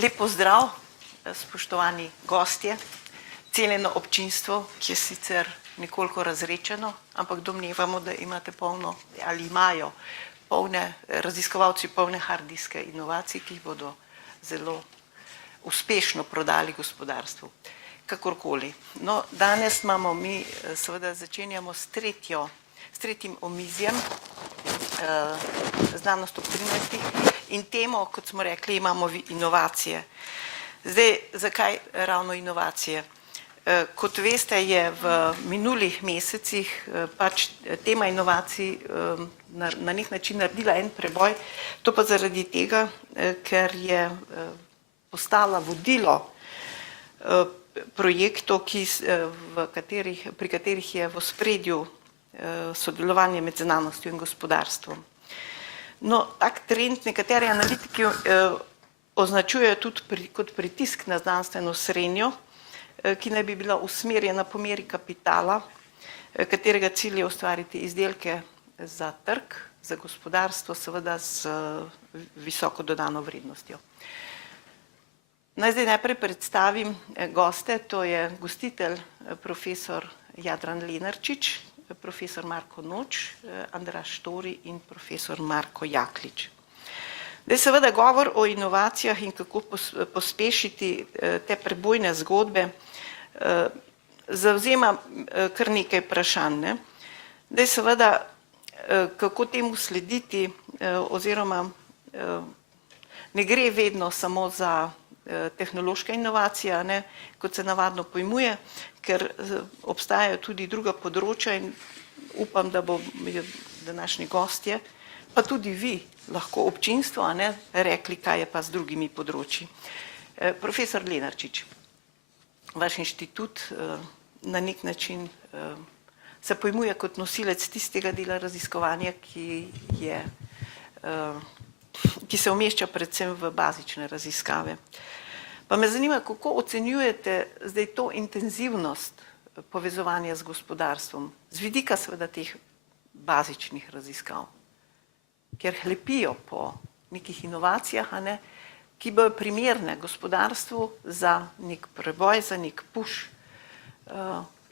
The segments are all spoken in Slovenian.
Lep pozdrav, spoštovani gostje, cenjeno občinstvo, ki je sicer nekoliko razrečeno, ampak domnevamo, da imate polno ali imajo raziskovalci polne hard diske inovacij, ki jih bodo zelo uspešno prodali gospodarstvu. Kakorkoli. No, danes imamo mi, seveda začenjamo s tretjim omizjem, znanost ob 13. in temo, kot smo rekli, imamo inovacije. Zdaj, zakaj ravno inovacije? Kot veste, je v minulih mesecih pač tema inovacij na nek način naredila en preboj, to pa zaradi tega, ker je postala vodilo projektov, pri katerih je v ospredju sodelovanje med znanostjo in gospodarstvom. No, tak trend nekateri analitiki označujejo tudi kot pritisk na znanstveno srenjo, ki naj bi bila usmerjena po meri kapitala, katerega cilj je ustvariti izdelke za trg, za gospodarstvo, seveda z visoko dodano vrednostjo. Naj zdaj najprej predstavim goste, to je gostitelj profesor Jadran Lenarčič, profesor Marko Noč, Andraž Štori in profesor Marko Jaklič. Zdaj seveda govor o inovacijah in kako pospešiti te prebojne zgodbe zavzema kar nekaj vprašanj. Zdaj seveda, kako temu slediti oziroma ne gre vedno samo za tehnološka inovacija, kot se navadno pojmuje, ker obstajajo tudi druga področja in upam, da bo današnji gostje, pa tudi vi, lahko občinstvo, rekli, kaj je pa z drugimi področji. Profesor Lenarčič, vaš inštitut na nek način se pojmuje kot nosilec tistega dela raziskovanja, ki se umešča predvsem v bazične raziskave. Pa me zanima, kako ocenjujete zdaj to intenzivnost povezovanja z gospodarstvom, z vidika seveda teh bazičnih raziskav, ker hlepijo po nekih inovacijah, ki bojo primerne gospodarstvu za nek preboj, za nek push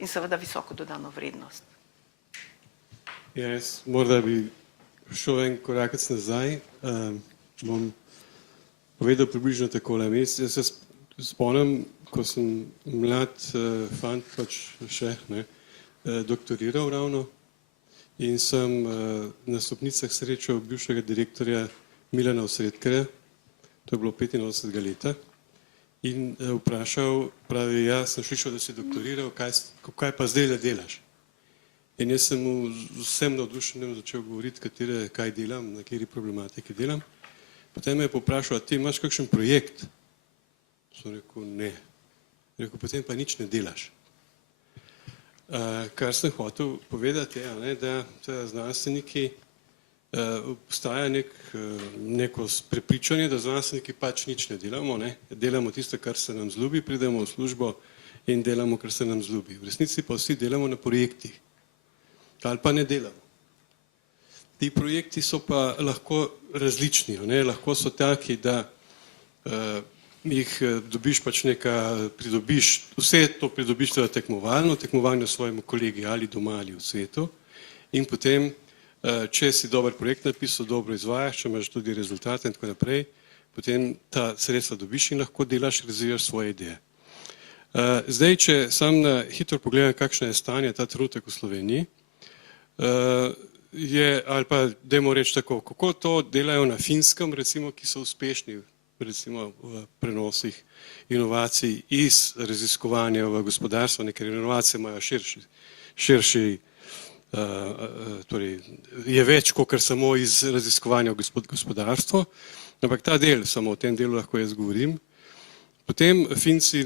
in seveda visoko dodano vrednost. Jaz morda bi šel en korakec nazaj, bom povedal približno takole. Jaz se spomnim, ko sem mlad fant, pač še doktoriral ravno in sem na stopnicah srečal bivšega direktorja Milana Osredkarja, to je bilo 85. leta, in vprašal, pravi, jaz sem slišal, da si doktoriral, kaj pa zdaj delaš? In jaz sem mu z vsem navdušenjem začel govoriti, kaj delam, na kateri problematiki delam. Potem me je poprašal, a ti imaš kakšen projekt? Sem rekel, ne. Rekel, potem pa nič ne delaš. Kar sem hotel povedati je, da znanstveniki obstaja neko prepričanje, da znanstveniki pač nič ne delamo, delamo tisto, kar se nam zljubi, pridemo v službo in delamo, kar se nam zljubi. V resnici pa vsi delamo na projektih. Ali pa ne delamo. Ti projekti so pa lahko različni, lahko so taki, da jih dobiš pač vse to pridobiš tekmovalno s svojimi kolegi ali doma ali v svetu in potem, če si dober projekt napisal, dobro izvajaš, če imaš tudi rezultate in tako naprej, potem ta sredstva dobiš in lahko delaš, razvijaš svoje ideje. Zdaj, če sam na hitro pogledam, kakšno je stanje ta trenutek v Sloveniji, ali pa dajmo reči tako, kako to delajo na Finskem, recimo, ki so uspešni recimo v prenosih inovacij iz raziskovanja v gospodarstvo, ker inovacije imajo širši, torej je več, kot samo iz raziskovanja v gospodarstvo, ampak ta del, samo o tem delu lahko jaz govorim. Potem Finci,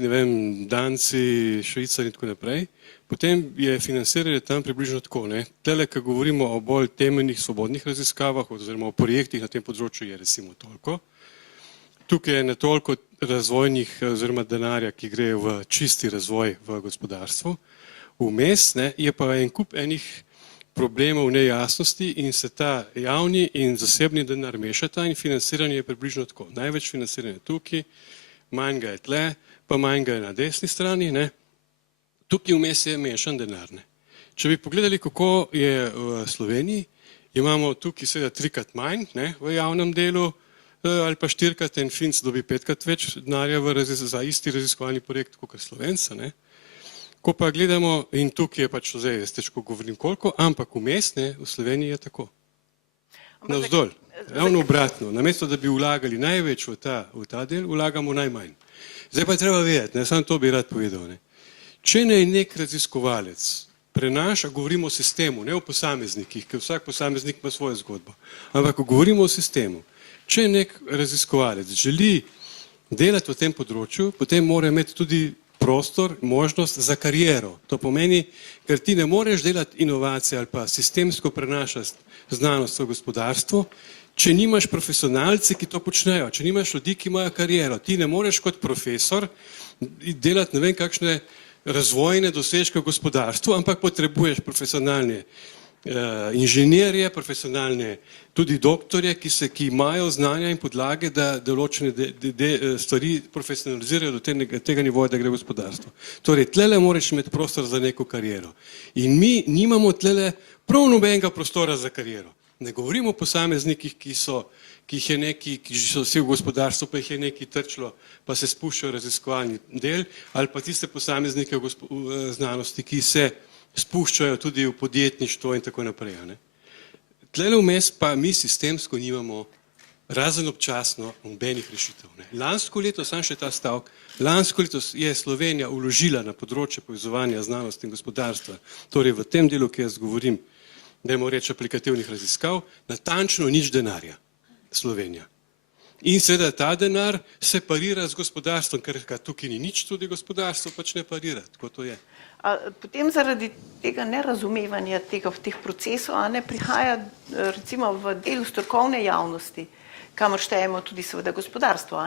Danci, Švicari in tako naprej. Potem je financiranje tam približno tako. Tele, ko govorimo o bolj temeljnih svobodnih raziskavah oziroma o projektih na tem področju je recimo toliko. Tukaj je ne toliko razvojnih oziroma denarja, ki gre v čisti razvoj v gospodarstvu. Vmes je pa en kup enih problemov nejasnosti in se ta javni in zasebni denar mešata in financiranje je približno tako. Največ financiranje tukaj, manj ga je tle, pa manj ga je na desni strani. Ne. Tukaj vmes je mešan denar. Ne. Če bi pogledali, kako je v Sloveniji, imamo tukaj seveda 3-krat manj, ne, v javnem delu, ali pa 4-krat, en Finc dobi 5-krat več denarja za isti raziskovalni projekt kot Slovenca. Ne. Ko pa gledamo, in tukaj je pač zdaj, jaz težko govorim koliko, ampak vmes, ne, v Sloveniji je tako. Navzdol. Ravno obratno. Namesto, da bi vlagali največ v ta del, vlagamo najmanj. Zdaj pa je treba vedeti, ne, samo to bi rad povedal. Ne. Če ne je nek raziskovalec prenaša, govorimo o sistemu, ne o posameznikih, ker vsak posameznik ima svojo zgodbo, ampak ko govorimo o sistemu, če nek raziskovalec želi delati v tem področju, potem mora imeti tudi prostor, možnost za kariero. To pomeni, ker ti ne moreš delati inovacije ali pa sistemsko prenašati znanost v gospodarstvo, če nimaš profesionalce, ki to počnejo, če nimaš ljudi, ki imajo kariero. Ti ne moreš kot profesor delati ne vem kakšne razvojne dosežke v gospodarstvu, ampak potrebuješ profesionalne inženirje, profesionalne tudi doktorje, ki imajo znanja in podlage, da določene stvari profesionalizirajo do tega nivoja, da gre v gospodarstvo. Torej, tlele moraš imeti prostor za neko kariero. In mi nimamo tlele prav nobenega prostora za kariero. Ne govorimo o posameznikih, ki so vsi v gospodarstvu, pa jih je neki trčilo, pa se spuščajo raziskovalni del, ali pa tiste posameznike v znanosti, ki se spuščajo tudi v podjetništvo in tako naprej. Ne. Tlele vmes pa mi sistemsko nimamo, razen občasno, nobenih rešitev. Ne. Lansko leto, samo še ta stavek, lansko leto je Slovenija vložila na področje povezovanja znanosti in gospodarstva, torej v tem delu, ki jaz govorim, dajmo reči aplikativnih raziskav, natančno nič denarja Slovenija. In seveda ta denar se parira z gospodarstvom, ker tukaj ni nič, tudi gospodarstvo pač ne parira, tako to je. Potem zaradi tega nerazumevanja teh procesov ne prihaja recimo v delu strokovne javnosti, kamor štejemo tudi seveda gospodarstvo,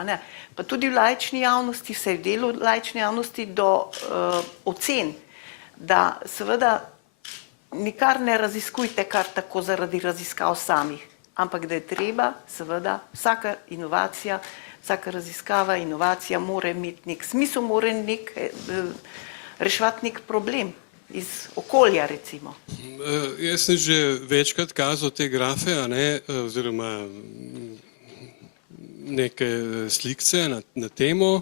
pa tudi v laični javnosti, vsaj v delu laične javnosti do ocen, da seveda nikar ne raziskujte kar tako zaradi raziskav samih, ampak da je treba seveda vsaka inovacija, vsaka raziskava, inovacija mora imeti nek smisel, mora reševati nek problem iz okolja, recimo. Jaz sem že večkrat kazal te grafe, oziroma neke slikce na temo,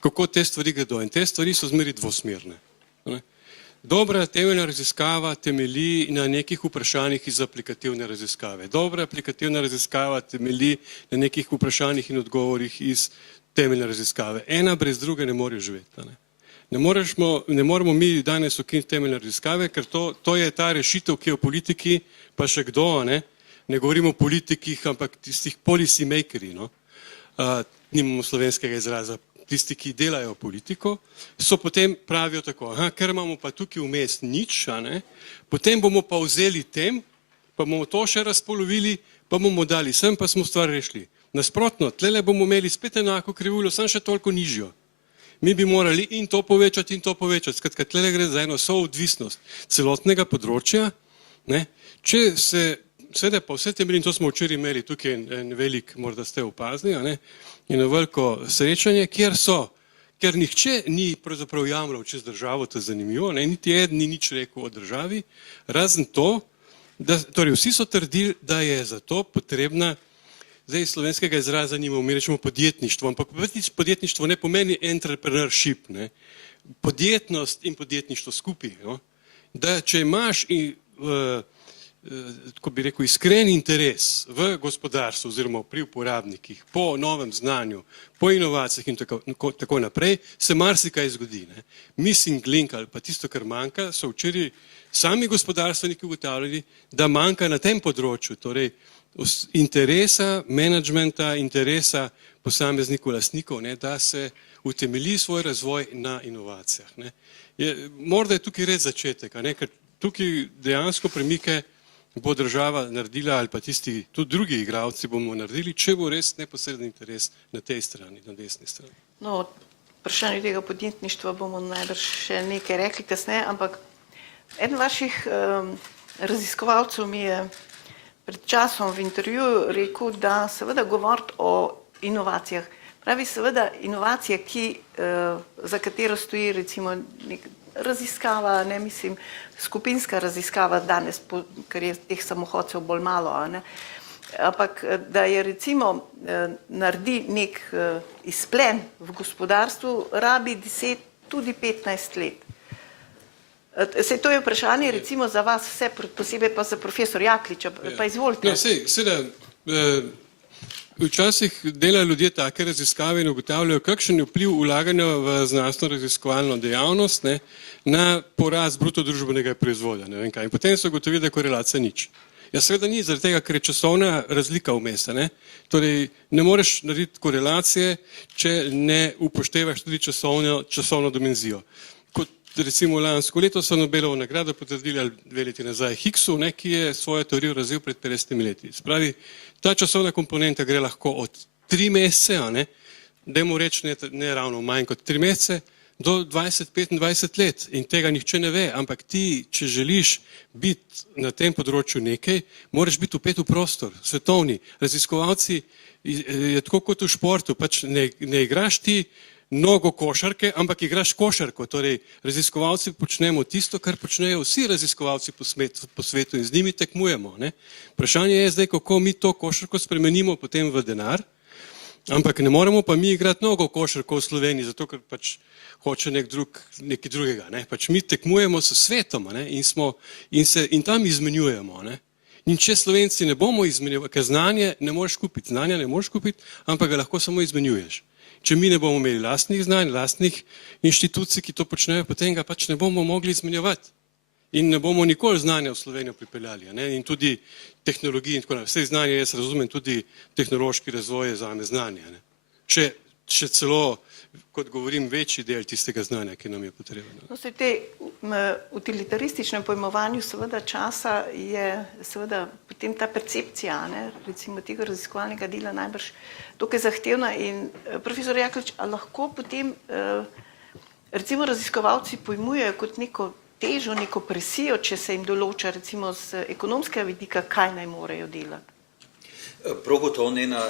kako te stvari gredo. In te stvari so zmeri dvosmerne. Dobra temeljna raziskava temelji na nekih vprašanjih iz aplikativne raziskave. Dobra aplikativna raziskava temelji na nekih vprašanjih in odgovorih iz temeljne raziskave. Ena brez druge ne more živeti. Ne moremo mi danes ukiniti temeljne raziskave, ker to je ta rešitev, ki je v politiki, pa še kdo, ne govorimo o politikih, ampak tistih policy makerji, nimamo slovenskega izraza, tisti, ki delajo politiko, so potem pravijo tako, ker imamo pa tukaj vmes nič, potem bomo pa vzeli tem, pa bomo to še razpolovili, pa bomo dali sem, pa smo stvar rešili. Nasprotno, tlele bomo imeli spet enako krivuljo, samo še toliko nižjo. Mi bi morali in to povečati, skratka, tlele gre za eno soodvisnost celotnega področja, če se, seveda pa vse temelji, in to smo včeraj imeli tukaj en velik, morda ste opaznili, in veliko srečanje, ker nihče ni pravzaprav jamral čez državo, to je zanimivo, niti eden ni nič rekel o državi, razen to, torej vsi so trdili, da je za to potrebna, zdaj slovenskega izraza nimamo, mi rečemo podjetništvo, ampak podjetništvo ne pomeni entrepreneurship, podjetnost in podjetništvo skupaj, da če imaš tako bi rekel, iskren interes v gospodarstvu oziroma pri uporabnikih po novem znanju, po inovacijah in tako naprej, se marsikaj zgodi. Missing link ali pa tisto, kar manjka, so včeraj sami gospodarstveniki ugotavljali, da manjka na tem področju, torej interesa menedžmenta, interesa posameznikov, lastnikov, da se utemelji svoj razvoj na inovacijah. Morda je tukaj res začetek, ker tukaj dejansko premike bo država naredila ali pa tisti, tudi drugi igralci bomo naredili, če bo res neposreden interes na tej strani, na desni strani. No, o vprašanju tega podjetništva bomo najbrž še nekaj rekli kasneje, ampak eden vaših raziskovalcev mi je pred časom v intervjuju rekel, da seveda govoriti o inovacijah, Pravi seveda inovacija, za katero stoji recimo raziskava, ne mislim, skupinska raziskava danes, ker je teh samohodcev bolj malo, ne? Ampak da je recimo naredi nek izplen v gospodarstvu, rabi 10, tudi 15 let. Sej to je vprašanje recimo za vas vse, posebej pa za profesor Jakliča, pa izvolite. No, seveda, včasih delajo ljudje take raziskave in ugotavljajo, kakšen je vpliv vlaganja v znanstveno-raziskovalno dejavnost, ne, na porast bruto družbenega proizvoda. Ne vem kaj. In potem so ugotovili, da je korelacija nič. Ja, seveda ni, zaradi tega, ker je časovna razlika vmes. Torej, ne moreš narediti korelacije, če ne upoštevaš tudi časovno dimenzijo. Kot recimo lansko leto so Nobelovo nagrado potrdili ali 2 leti nazaj Higgsu, ki je svojo teorijo razvil pred 50 leti. Spravi, ta časovna komponenta gre lahko od 3 mesece, dajmo reči ne ravno manj kot 3 mesece, do 20-25 let in tega nihče ne ve, ampak ti, če želiš biti na tem področju nekaj, moraš biti vpet v prostor, svetovni. Raziskovalci je tako kot v športu, pač ne igraš ti mnogo košarke, ampak igraš košarko. Torej, raziskovalci počnemo tisto, kar počnejo vsi raziskovalci po svetu in z njimi tekmujemo. Vprašanje je zdaj, kako mi to košarko spremenimo potem v denar, ampak ne moremo pa mi igrati mnogo košarko v Sloveniji, zato ker pač hoče nekaj drugega. Pač mi tekmujemo s svetom in tam izmenjujemo. In če Slovenci ne bomo izmenjevali, ker znanje ne moreš kupiti, ampak ga lahko samo izmenjuješ. Če mi ne bomo imeli lastnih znanj, lastnih inštitucij, ki to počnejo, potem ga pač ne bomo mogli izmenjevati. In ne bomo nikoli znanja v Slovenijo pripeljali. In tudi tehnologiji in tako naprej. Vse znanje, jaz razumem, tudi tehnološki razvoj je zame znanje. Še celo, kot govorim, večji del tistega znanja, ki nam je potrebno. No, v tem utilitarističnem pojmovanju seveda časa je seveda potem ta percepcija, recimo tega raziskovalnega dela najbrž dokaj zahtevna in profesor Jaklič, a lahko potem recimo raziskovalci pojmujejo kot neko težo, neko presijo, če se jim določa recimo z ekonomskega vidika, kaj naj morejo delati? Prav gotovo ne na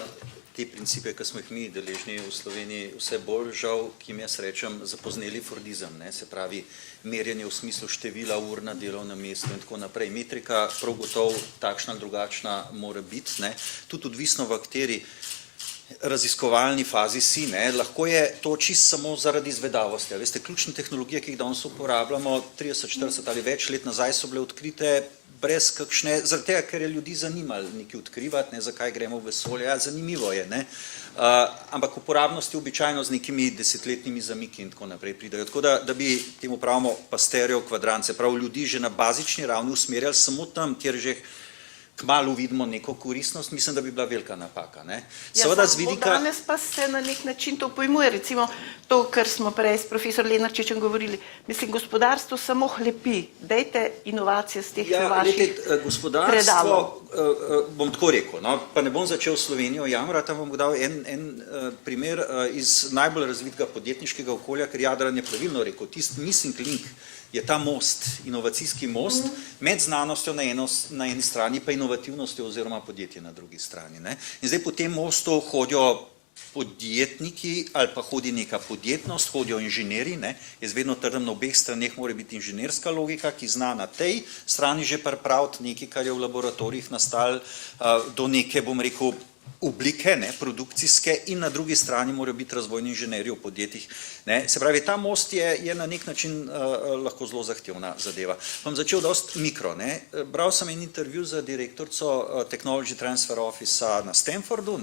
te principe, ki smo jih mi deležni v Sloveniji, vse bolj žal, ki jim jaz rečem, zapozneli fordizem, se pravi merjenje v smislu števila ur na delovnem mestu in tako naprej. Metrika prav gotovo takšna ali drugačna mora biti, tudi odvisno v kateri raziskovalni fazi si, lahko je to čisto samo zaradi izvedavosti. Veste, ključne tehnologije, ki jih danes uporabljamo, 30, 40 ali več let nazaj so bile odkrite brez kakšne, zaradi tega, ker je ljudi zanimalo nekaj odkrivati, zakaj gremo v vesolje, zanimivo je, ampak uporabnosti običajno z nekimi desetletnimi zamiki in tako naprej pridajo. Tako da bi temu pravimo Pasteurjev kvadrant, se pravi ljudi že na bazični ravni usmerjali samo tam, kjer že kmalu vidimo neko koristnost, mislim, da bi bila velika napaka. Ja, danes pa se na nek način to pojmuje, recimo to, kar smo prej s profesor Lenarčičem govorili, mislim, gospodarstvo samo hlepi, dajte inovacije z teh vaših predalov. Gospodarstvo, bom tako rekel, pa ne bom začel Slovenijo jamrati, bom dal en primer iz najbolj razvitega podjetniškega okolja, ker Jadran je pravilno rekel, tisti missing link je ta most, inovacijski most, med znanostjo na eni strani pa inovativnostjo oziroma podjetje na drugi strani. In zdaj po tem mostu hodijo podjetniki ali pa hodi neka podjetnost, hodijo inženirji, jaz vedno trdim, na obeh straneh mora biti inženirska logika, ki zna na tej strani že pripraviti nekaj, kar je v laboratorijih nastalo do neke, bom rekel, oblike, produkcijske in na drugi strani morajo biti razvojni inženirji v podjetjih. Se pravi, ta most je na nek način lahko zelo zahtevna zadeva. Bom začel dosti mikro. Bral sem en intervju za direktorico Technology Transfer Office na Stanfordu,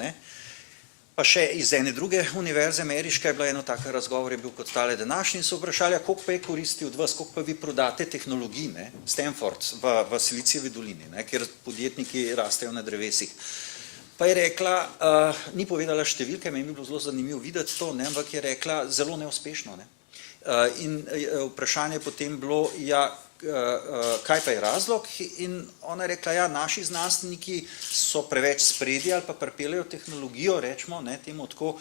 pa še iz ene druge univerze ameriške je bila eno tako razgovor, je bil kot tale današnji in so vprašali, koliko pa je koristi od vas, koliko pa vi prodate tehnologij, Stanford v Silicijevi dolini, kjer podjetniki rastejo na drevesih. Pa je rekla, ni povedala številke, meni bi bilo zelo zanimivo videti to, ampak je rekla zelo neuspešno. In vprašanje potem bilo, kaj pa je razlog? In ona je rekla, naši znanstveniki so preveč spredi ali pa pripeljejo tehnologijo, rečemo, temu tako,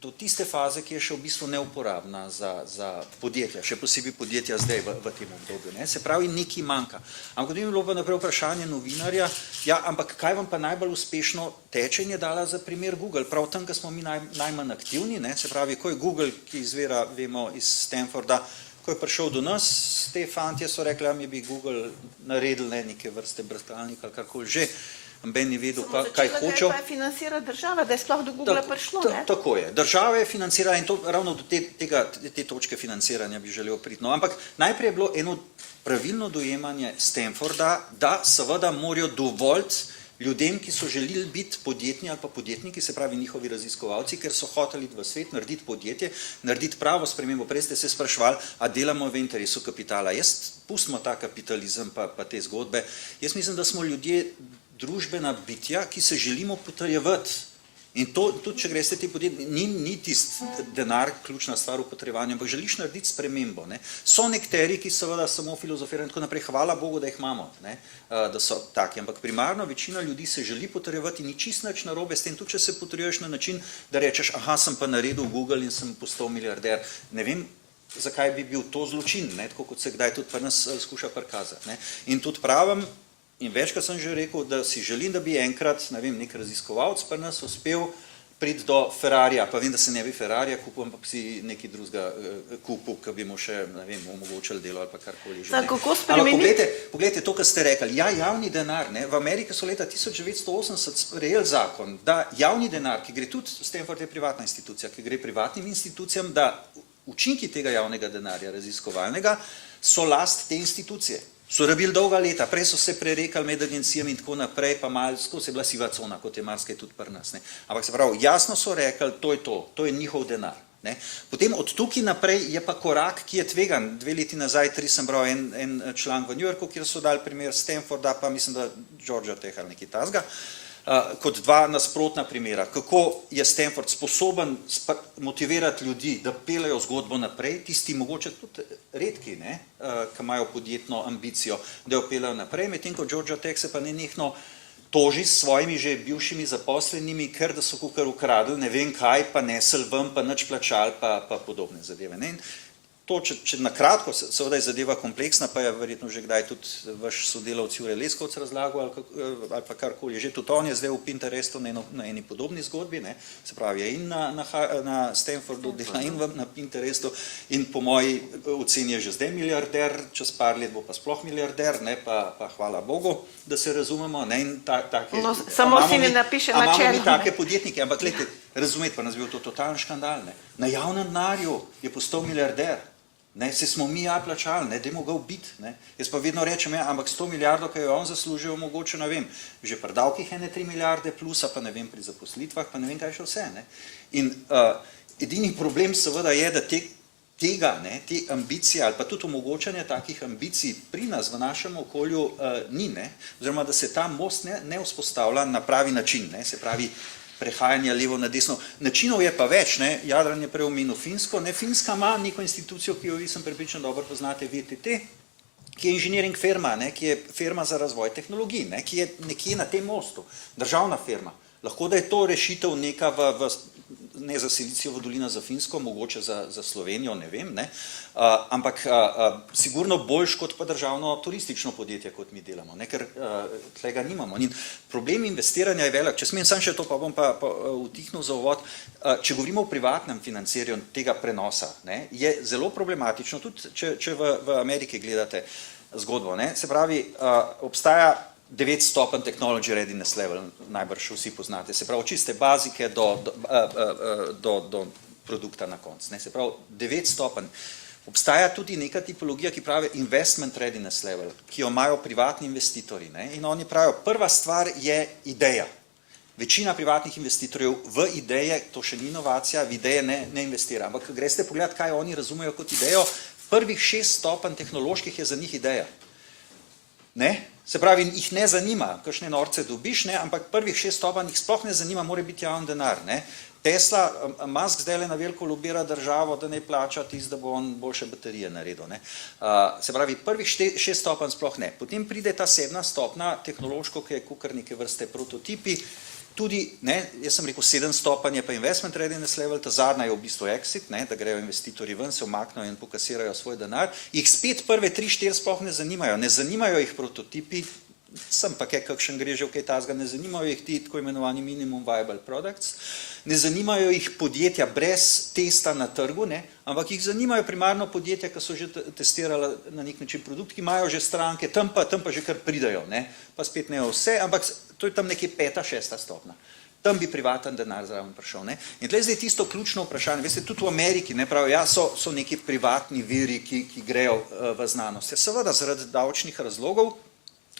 do tiste faze, ki je še v bistvu neuporabna za podjetja, še posebej podjetja zdaj v tem obdobju. Ne? Se pravi, nekaj manjka. Ampak potem je bilo pa naprej vprašanje novinarja, ja, ampak kaj vam pa najbolj uspešno teče, in je dala za primer Google, prav tam, ko smo mi najmanj aktivni, ne? Se pravi, ko je Google, ki izvira, vemo, iz Stanforda, ko je prišel do nas, te fantje so rekli, mi bi Google naredil neke vrste brskalnik ali karkoli že, noben ni vedel, kaj hočejo. Pa je financira država, da je sploh do Google prišlo, ne? Tako je. Država je financirala in to ravno do te točke financiranja bi želel priti. No, ampak najprej je bilo eno pravilno dojemanje Stanforda, da seveda morajo dovoljiti ljudem, ki so želeli biti podjetni ali pa podjetniki, se pravi njihovi raziskovalci, ker so hoteli v svet narediti podjetje, narediti pravo spremembo. Prej ste se spraševali, a delamo v interesu kapitala. Pustimo ta kapitalizem pa te zgodbe. Jaz mislim, da smo ljudje družbena bitja, ki se želimo potrjevati. In to, tudi če greste te podjetje, ni tisti denar ključna stvar v potrjevanju, ampak želiš narediti spremembo. Ne? So nekateri, ki seveda samo filozofirajo in tako naprej, hvala Bogu, da jih imamo, ne? Da so taki, ampak primarno večina ljudi se želi potrjevati in ni čist nič narobe s tem, tudi če se potrjuješ na način, da rečeš, aha, sem pa naredil Google in sem postal milijarder. Ne vem, zakaj bi bil to zločin, ne? Tako kot se kdaj tudi pri nas skuša prikazati. Ne? In tudi pravim, in večkrat sem že rekel, da si želim, da bi enkrat, ne vem, nek raziskovalec pri nas uspel priti do Ferrarija, pa vem, da se ne bi Ferrarija kupil, ampak bi si nekaj drugega kupil, ki bi mu še, ne vem, omogočili delo ali pa karkoli že. Kako spremeniti? Poglejte to, kar ste rekli, ja, javni denar, ne, v Ameriki so leta 1980 sprejeli zakon, da javni denar, ki gre tudi, Stanford je privatna institucija, ki gre privatnim institucijam, da učinki tega javnega denarja raziskovalnega so last te institucije. So rabili dolga leta, prej so se prerekali med agencijami in tako naprej, pa malo skozi je bila siva cona, kot je marsikaj tudi pri nas. Ne. Ampak se pravi, jasno so rekli, to je njihov denar. Ne. Potem od tukaj naprej je pa korak, ki je tvegan. 2 leti nazaj, 3 sem bral en članek v New Yorku, kjer so dali primer Stanforda, pa mislim, da Georgia Tech ali nekaj tasga, kot dva nasprotna primera, kako je Stanford sposoben motivirati ljudi, da peljejo zgodbo naprej, tisti mogoče tudi redki, ne, ki imajo podjetno ambicijo, da jo peljejo naprej, medtem ko Georgia Tech se pa nenehno toži s svojimi že bivšimi zaposlenimi, ker da so kukar ukradli, ne vem kaj, pa nesel ven, pa nič plačali, pa podobne zadeve. Ne. To, če na kratko, seveda je zadeva kompleksna, pa je verjetno že kdaj tudi vaš sodelavci Jure Leskovec razlagal ali pa karkoli. Že tudi on je zdaj v Pinterestu na eni podobni zgodbi, ne? Se pravi, je in na Stanfordu dela in na Pinterestu in po moji oceni je že zdaj milijarder, čez par let bo pa sploh milijarder, ne? Pa hvala Bogu, da se razumemo. Ne? In no, samo si ne napiše na čelu. Imamo mi take podjetnike, ampak gledajte, razumeti pa nas bi bil to totalni škandal. Ne? Na javnem denarju je postal milijarder. Ne, se smo mi plačali, ne, da je mogel biti. Ne. Jaz pa vedno rečem, ja, ampak 100 milijardov, ki jo on zaslužil, mogoče, ne vem, že pri davkih 3 milijarde plusa, pa ne vem, pri zaposlitvah, pa ne vem, kaj še vse. Ne. In edini problem seveda je, da tega, ne, te ambicije ali pa tudi omogočanja takih ambicij pri nas v našem okolju ni, ne, oziroma da se ta most ne vzpostavlja na pravi način, ne, se pravi, prehajanja levo na desno. Načinov je pa več, ne? Jadran je prej omenil Finsko, ne? Finska ima neko institucijo, ki jo vi sem prepričan dobro poznate, VTT, ki je inženiring firma, ne? Ki je firma za razvoj tehnologij, ne? Ki je nekje na tem mostu, državna firma. Lahko da je to rešitev neka ne za Silicijevo dolino, za Finsko, mogoče za Slovenijo, ne vem, ne? Ampak sigurno boljš kot pa državno turistično podjetje, kot mi delamo, ne? Ker tega nimamo. In problem investiranja je velik. Če smem sam še to, pa bom pa utihnil za uvod, če govorimo o privatnem financiranju tega prenosa, ne? Je zelo problematično, tudi če v Ameriki gledate zgodbo, ne? Se pravi, obstaja 9 stopenj technology readiness level, najbrž vsi poznate, se pravi, čiste bazike do produkta na koncu, se pravi, 9 stopenj. Obstaja tudi neka tipologija, ki pravi investment readiness level, ki jo imajo privatni investitorji, ne? In oni pravijo, prva stvar je ideja. Večina privatnih investitorjev v ideje, to še ni inovacija, v ideje ne investira, ampak greste pogledati, kaj oni razumejo kot idejo, prvih 6 stopenj tehnoloških je za njih ideja. Ne? Se pravi, jih ne zanima, kakšne norce dobiš, ne? Ampak prvih 6 stopenj jih sploh ne zanima, mora biti javni denar. Ne? Tesla, Musk zdaj na veliko lobira državo, da ne plača tisto, da bo on boljše baterije naredil. Ne? Se pravi, prvih 6 stopenj sploh ne. Potem pride ta 7. stopnja tehnološko, ki je kukar neke vrste prototipi, tudi, ne, jaz sem rekel 7 stopenj je pa investment readiness level, ta zadnja je v bistvu exit, ne, da grejo investitorji ven, se umaknejo in pokasirajo svoj denar, jih spet prve 3-4 sploh ne zanimajo jih prototipi, sem pa kakšen gre že v kaj tazga, ne zanimajo jih ti tako imenovani minimum viable products, ne zanimajo jih podjetja brez testa na trgu, ne, ampak jih zanimajo primarno podjetja, ki so že testirala na nek način produkt, ki imajo že stranke, tam pa že kar pridajo, ne, pa spet ne vse, ampak to je tam nekje 5., 6. stopnja. Tam bi privaten denar zraven prišel. Ne? In tle zdaj tisto ključno vprašanje, veste, tudi v Ameriki, ne pravijo, ja, so neki privatni viri, ki grejo v znanost. Ja, seveda, zaradi davčnih razlogov,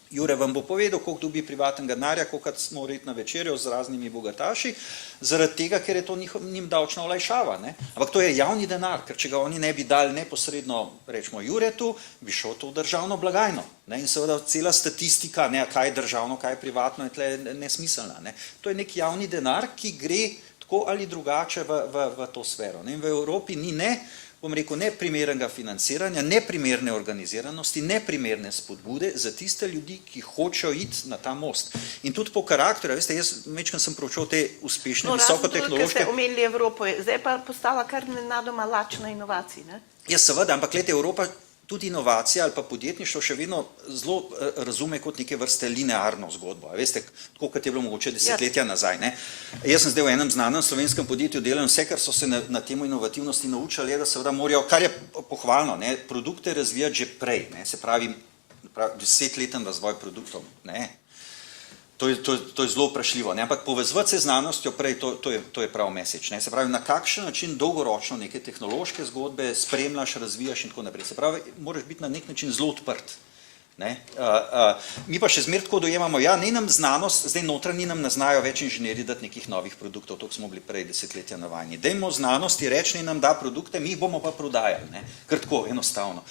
Jure vam bo povedal, koliko dobi privatnega denarja, koliko smo red na večerjo z raznimi bogataši, zaradi tega, ker je to njim davčna olajšava. Ne? Ampak to je javni denar, ker če ga oni ne bi dali neposredno, rečemo Juretu, bi šel to v državno blagajno. Ne? In seveda cela statistika, ne, kaj je državno, kaj je privatno, je tle nesmiselna. Ne? To je nek javni denar, ki gre tako ali drugače v to sfero. Ne? In v Evropi ni bom rekel, neprimernega financiranja, neprimerne organiziranosti, neprimerne spodbude za tiste ljudi, ki hočejo iti na ta most. In tudi po karakterju, veste, jaz večkrat sem proučal te uspešne visokotehnološke... Ker ste omenili Evropo, zdaj pa postala kar nenadoma lačna inovacij, ne? Ja, seveda, ampak gledajte, Evropa tudi inovacija ali pa podjetništvo še vedno zelo razume kot neke vrste linearno zgodbo. Veste, tako kot je bilo mogoče desetletja nazaj. Ne? Jaz sem zdaj v enem znanem slovenskem podjetju delam vse, kar so se na temo inovativnosti naučili, je, da seveda morajo, kar je pohvalno, ne, produkte razvijati že prej, ne, se pravi 10-leten razvoj produktov. Ne. To je zelo vprašljivo, ne? Ampak povezovati se z znanostjo prej, to je prav message. Ne? Se pravi, na kakšen način dolgoročno neke tehnološke zgodbe spremljaš, razvijaš in tako naprej. Se pravi, moraš biti na nek način zelo odprt. Ne? Mi pa še zmer tako dojemamo, ja, ne nam znanost, zdaj notranji nam ne znajo več inženirji dati nekih novih produktov, toliko smo bili prej desetletja navajeni. Dajmo znanosti reči, ne nam da produkte, mi jih bomo pa prodajali, ne? Ker tako, enostavno.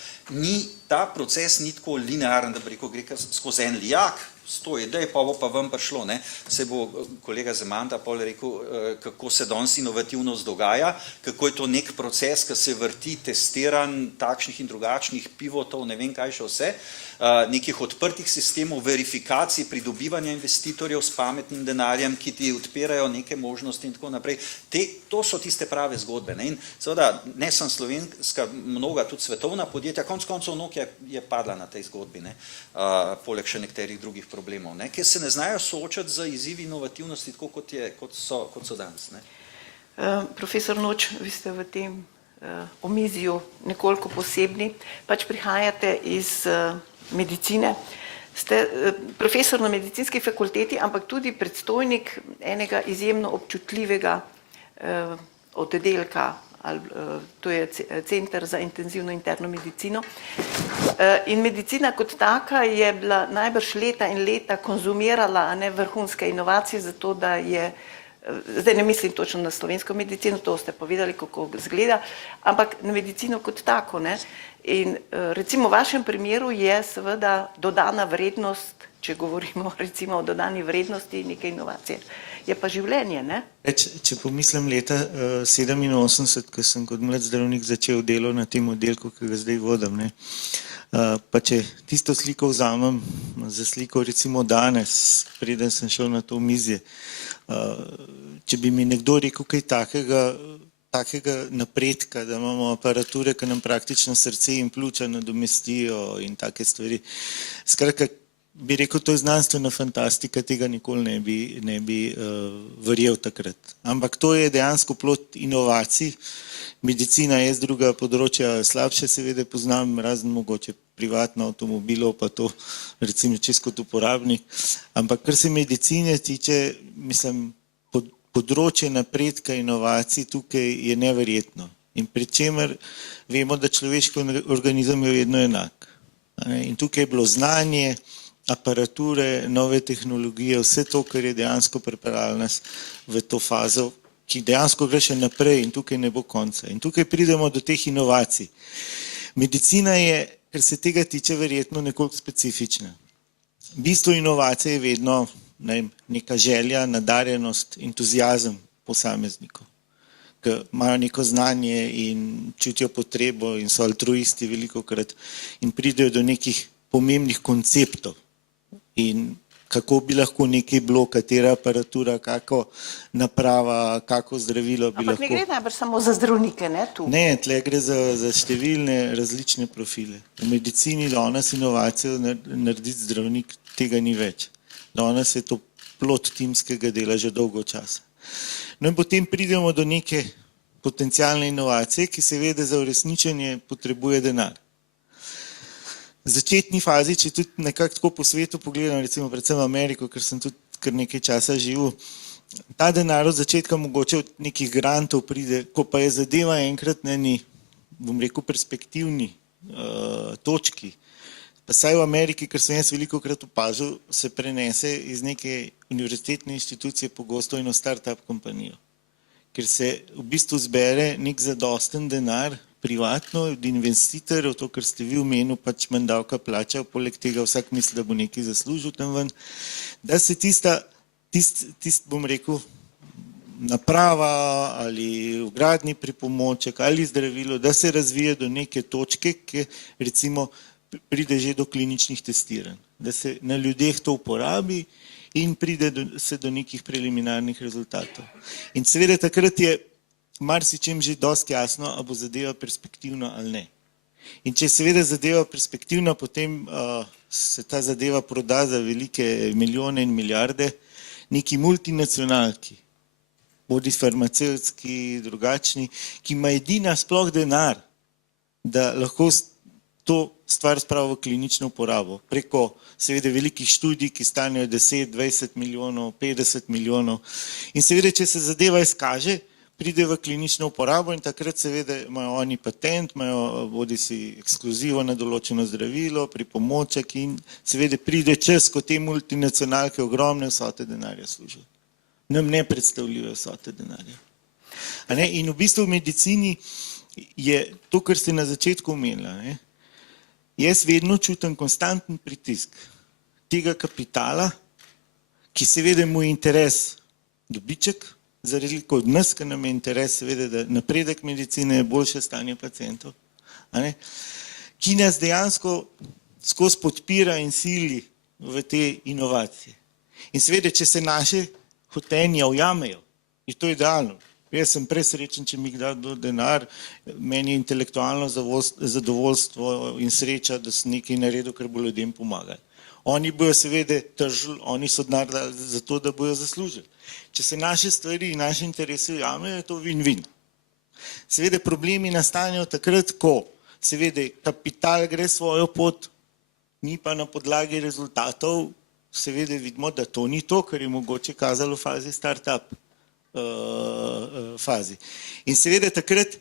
Ta proces ni tako linearen, da bi rekel, gre kar skozi en lijak, 100 idej, pa bo pa ven prišlo, ne? Se bo kolega Zemanta pol rekel, kako se danes inovativnost dogaja, kako je to nek proces, ki se vrti, testiran, takšnih in drugačnih pivotov, ne vem kaj še vse, nekih odprtih sistemov, verifikacij, pridobivanja investitorjev s pametnim denarjem, ki ti odpirajo neke možnosti in tako naprej. To so tiste prave zgodbe. Ne? In seveda, ne samo slovenska, mnoga tudi svetovna podjetja, konec koncev Nokia je padla na tej zgodbi, ne? Poleg še nekaterih drugih problemov, ne? Ker se ne znajo soočati z izzivi inovativnosti tako, kot so danes. Ne? Profesor Noč, vi ste v tem omizju nekoliko posebni, pač prihajate iz medicine, ste profesor na medicinski fakulteti, ampak tudi predstojnik enega izjemno občutljivega oddelka, to je Center za intenzivno interno medicino. In medicina kot taka je bila najbrž leta in leta konzumirala vrhunske inovacije, zato da je, zdaj ne mislim točno na slovensko medicino, to ste povedali, kako izgleda, ampak na medicino kot tako. Ne? In recimo v vašem primeru je seveda dodana vrednost, če govorimo recimo o dodani vrednosti neke inovacije, je pa življenje, ne? Če pomislim leta 87, ko sem kot mlad zdravnik začel delo na tem oddelku, ki ga zdaj vodim, ne? Pa če tisto sliko vzamem za sliko recimo danes, preden sem šel na to omizje, če bi mi nekdo rekel kaj takega napredka, da imamo aparature, ki nam praktično srce in pljuča nadomestijo in take stvari. Skratka, bi rekel, to je znanstvena fantastika, tega nikoli ne bi verjel takrat. Ampak to je dejansko plod inovacij. Medicina je z druga področja slabše, seveda poznam, razen mogoče privatno avtomobilov, pa to recimo čisto kot uporabnik. Ampak kar se medicine tiče, mislim, področje napredka inovacij tukaj je neverjetno. In pri čemer vemo, da človeški organizem je vedno enak. In tukaj je bilo znanje, aparature, nove tehnologije, vse to, kar je dejansko pripeljalo nas v to fazo, ki dejansko gre še naprej in tukaj ne bo konca. In tukaj pridemo do teh inovacij. Medicina je, kar se tega tiče, verjetno nekoliko specifična. Bistvo inovacije je vedno neka želja, nadarjenost, entuzijazem posameznikov, ki imajo neko znanje in čutijo potrebo in so altruisti velikokrat in pridejo do nekih pomembnih konceptov. In kako bi lahko nekaj bilo, katera aparatura, kako naprava, kako zdravilo bi Ampak lahko. ne gre najbrž samo za zdravnike, ne, tu? Ne, tle gre za številne različne profile. V medicini danes inovacijo narediti zdravnik, tega ni več. Danes je to plod timskega dela že dolgo časa. No in potem pridemo do neke potencialne inovacije, ki seveda za uresničenje potrebuje denar. V začetni fazi, če tudi nekako tako po svetu pogledam, recimo predvsem Ameriko, ker sem tudi kar nekaj časa živel, ta denar od začetka mogoče od nekih grantov pride, ko pa je zadeva enkrat na eni, bom rekel, perspektivni točki. Pa saj v Ameriki, ker sem jaz veliko krat opazil, se prenese iz neke univerzitetne inštitucije pogosto eno start-up kompanijo, ker se v bistvu zbere nek zadosten denar, privatno od investitorjev, to, kar ste vi omenili, pač manj davka plačal, poleg tega vsak misli, da bo nekaj zaslužil tam ven, da se tist, bom rekel, naprava ali vgradni pripomoček ali zdravilo, da se razvije do neke točke, ki recimo pride že do kliničnih testiranj, da se na ljudeh to uporabi in pride se do nekih preliminarnih rezultatov. In seveda takrat je marsičem že dosti jasno, a bo zadeva perspektivna ali ne. In če je seveda zadeva perspektivna, potem se ta zadeva proda za velike milijone in milijarde neki multinacionalki, bodi farmacevtski, drugačni, ki ima edina sploh denar, da lahko to stvar spravi v klinično uporabo. Preko seveda velikih študij, ki stanejo 10, 20 milijonov, 50 milijonov. In seveda, če se zadeva izkaže, pride v klinično uporabo in takrat seveda imajo oni patent, imajo bodi si ekskluzivo na določeno zdravilo, pripomoček in seveda pride čas, ko te multinacionalke ogromne vsote denarja služijo. Nam ne predstavljajo vsote denarja. In v bistvu v medicini je to, kar ste na začetku omenili. Jaz vedno čutim konstanten pritisk tega kapitala, ki seveda mu je interes dobiček, za razliko od nas, ker nam je interes seveda, da napredek medicine je boljše stanje pacientov, ki nas dejansko skozi podpira in sili v te inovacije. In seveda, če se naše hotenja ujamejo, je to idealno. Jaz sem presrečen, če mi da denar, meni je intelektualno zadovoljstvo in sreča, da sem nekaj naredil, ker bo ljudem pomagali. Oni bojo seveda tržili, oni so denar dali za to, da bojo zaslužili. Če se naše stvari in naše interese ujamejo, je to win-win. Seveda problemi nastanejo takrat, ko seveda kapital gre svojo pot, mi pa na podlagi rezultatov seveda vidimo, da to ni to, kar je mogoče kazalo v fazi start-up fazi. In seveda takrat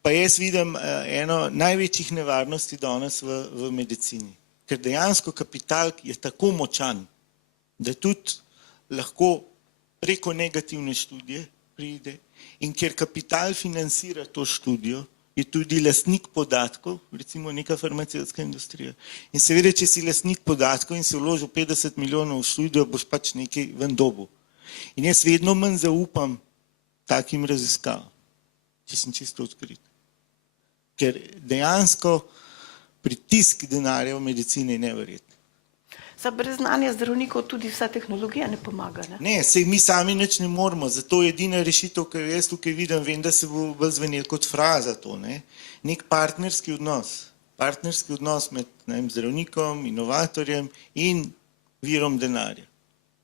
pa jaz vidim eno največjih nevarnosti danes v medicini. Ker dejansko kapital je tako močan, da tudi lahko preko negativne študije pride in ker kapital financira to študijo, je tudi lastnik podatkov, recimo neka farmacevtska industrija. In seveda, če si lastnik podatkov in si vložil 50 milijonov v študijo, boš pač nekaj ven dobil. In jaz vedno manj zaupam takim raziskavam, če sem čisto odkrit. Ker dejansko pritisk denarja v medicini je neverjetno. Za brez znanja zdravnikov tudi vsa tehnologija ne pomaga, ne? Ne, sej mi sami nič ne moramo, zato je edina rešitev, ki jo jaz tukaj vidim, vem, da se bo bolj zvenel kot fraza to, nek partnerski odnos med zdravnikom, inovatorjem in virom denarja,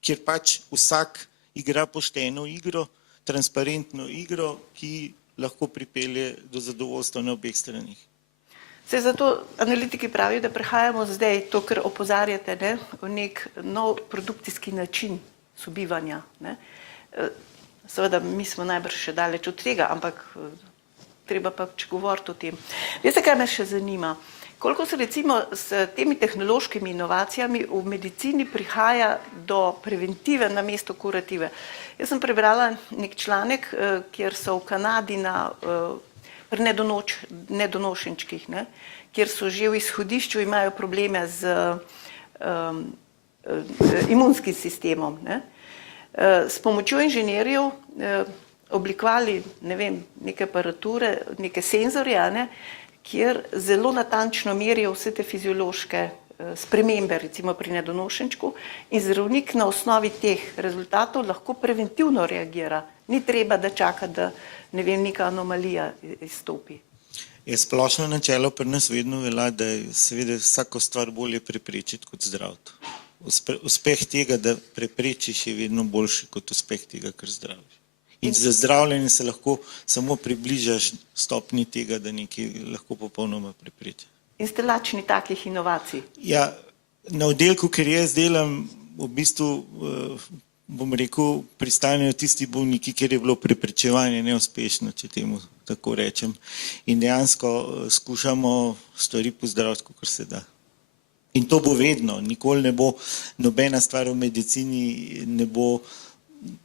kjer pač vsak igra pošteno igro, transparentno igro, ki lahko pripelje do zadovoljstva na obeh stranih. Saj zato analitiki pravijo, da prehajamo zdaj, to, kar opozarjate, v nek nov produkcijski način sobivanja. Seveda, mi smo najbrž še daleč od tega, ampak treba pač govoriti o tem. Veste, kaj me še zanima? Koliko se recimo s temi tehnološkimi inovacijami v medicini prihaja do preventive namesto kurative? Jaz sem prebrala nek članek, kjer so v Kanadi pri nedonošenčkih, kjer so že v izhodišču imajo probleme z imunskim sistemom. S pomočjo inženirjev oblikovali, neke aparature, neke senzorje, kjer zelo natančno merijo vse te fiziološke spremembe, recimo pri nedonošenčku, in zdravnik na osnovi teh rezultatov lahko preventivno reagira. Ni treba, da čaka, da ne vem, neka anomalija izstopi. Je splošno načelo pri nas vedno velja, da je seveda vsako stvar bolje preprečiti kot zdraviti. Uspeh tega, da preprečiš, je vedno boljši kot uspeh tega, kar zdraviš. In za zdravljenje se lahko samo približaš stopni tega, da nekaj lahko popolnoma preprečiš. In ste lačni takih inovacij? Ja, na oddelku, ker jaz delam, v bistvu, bom rekel, pristanejo tisti bolniki, kjer je bilo preprečevanje neuspešno, če temu tako rečem. In dejansko skušamo stvari pozdraviti, kakor se da. In to bo vedno, nikoli ne bo nobena stvar v medicini, ne bo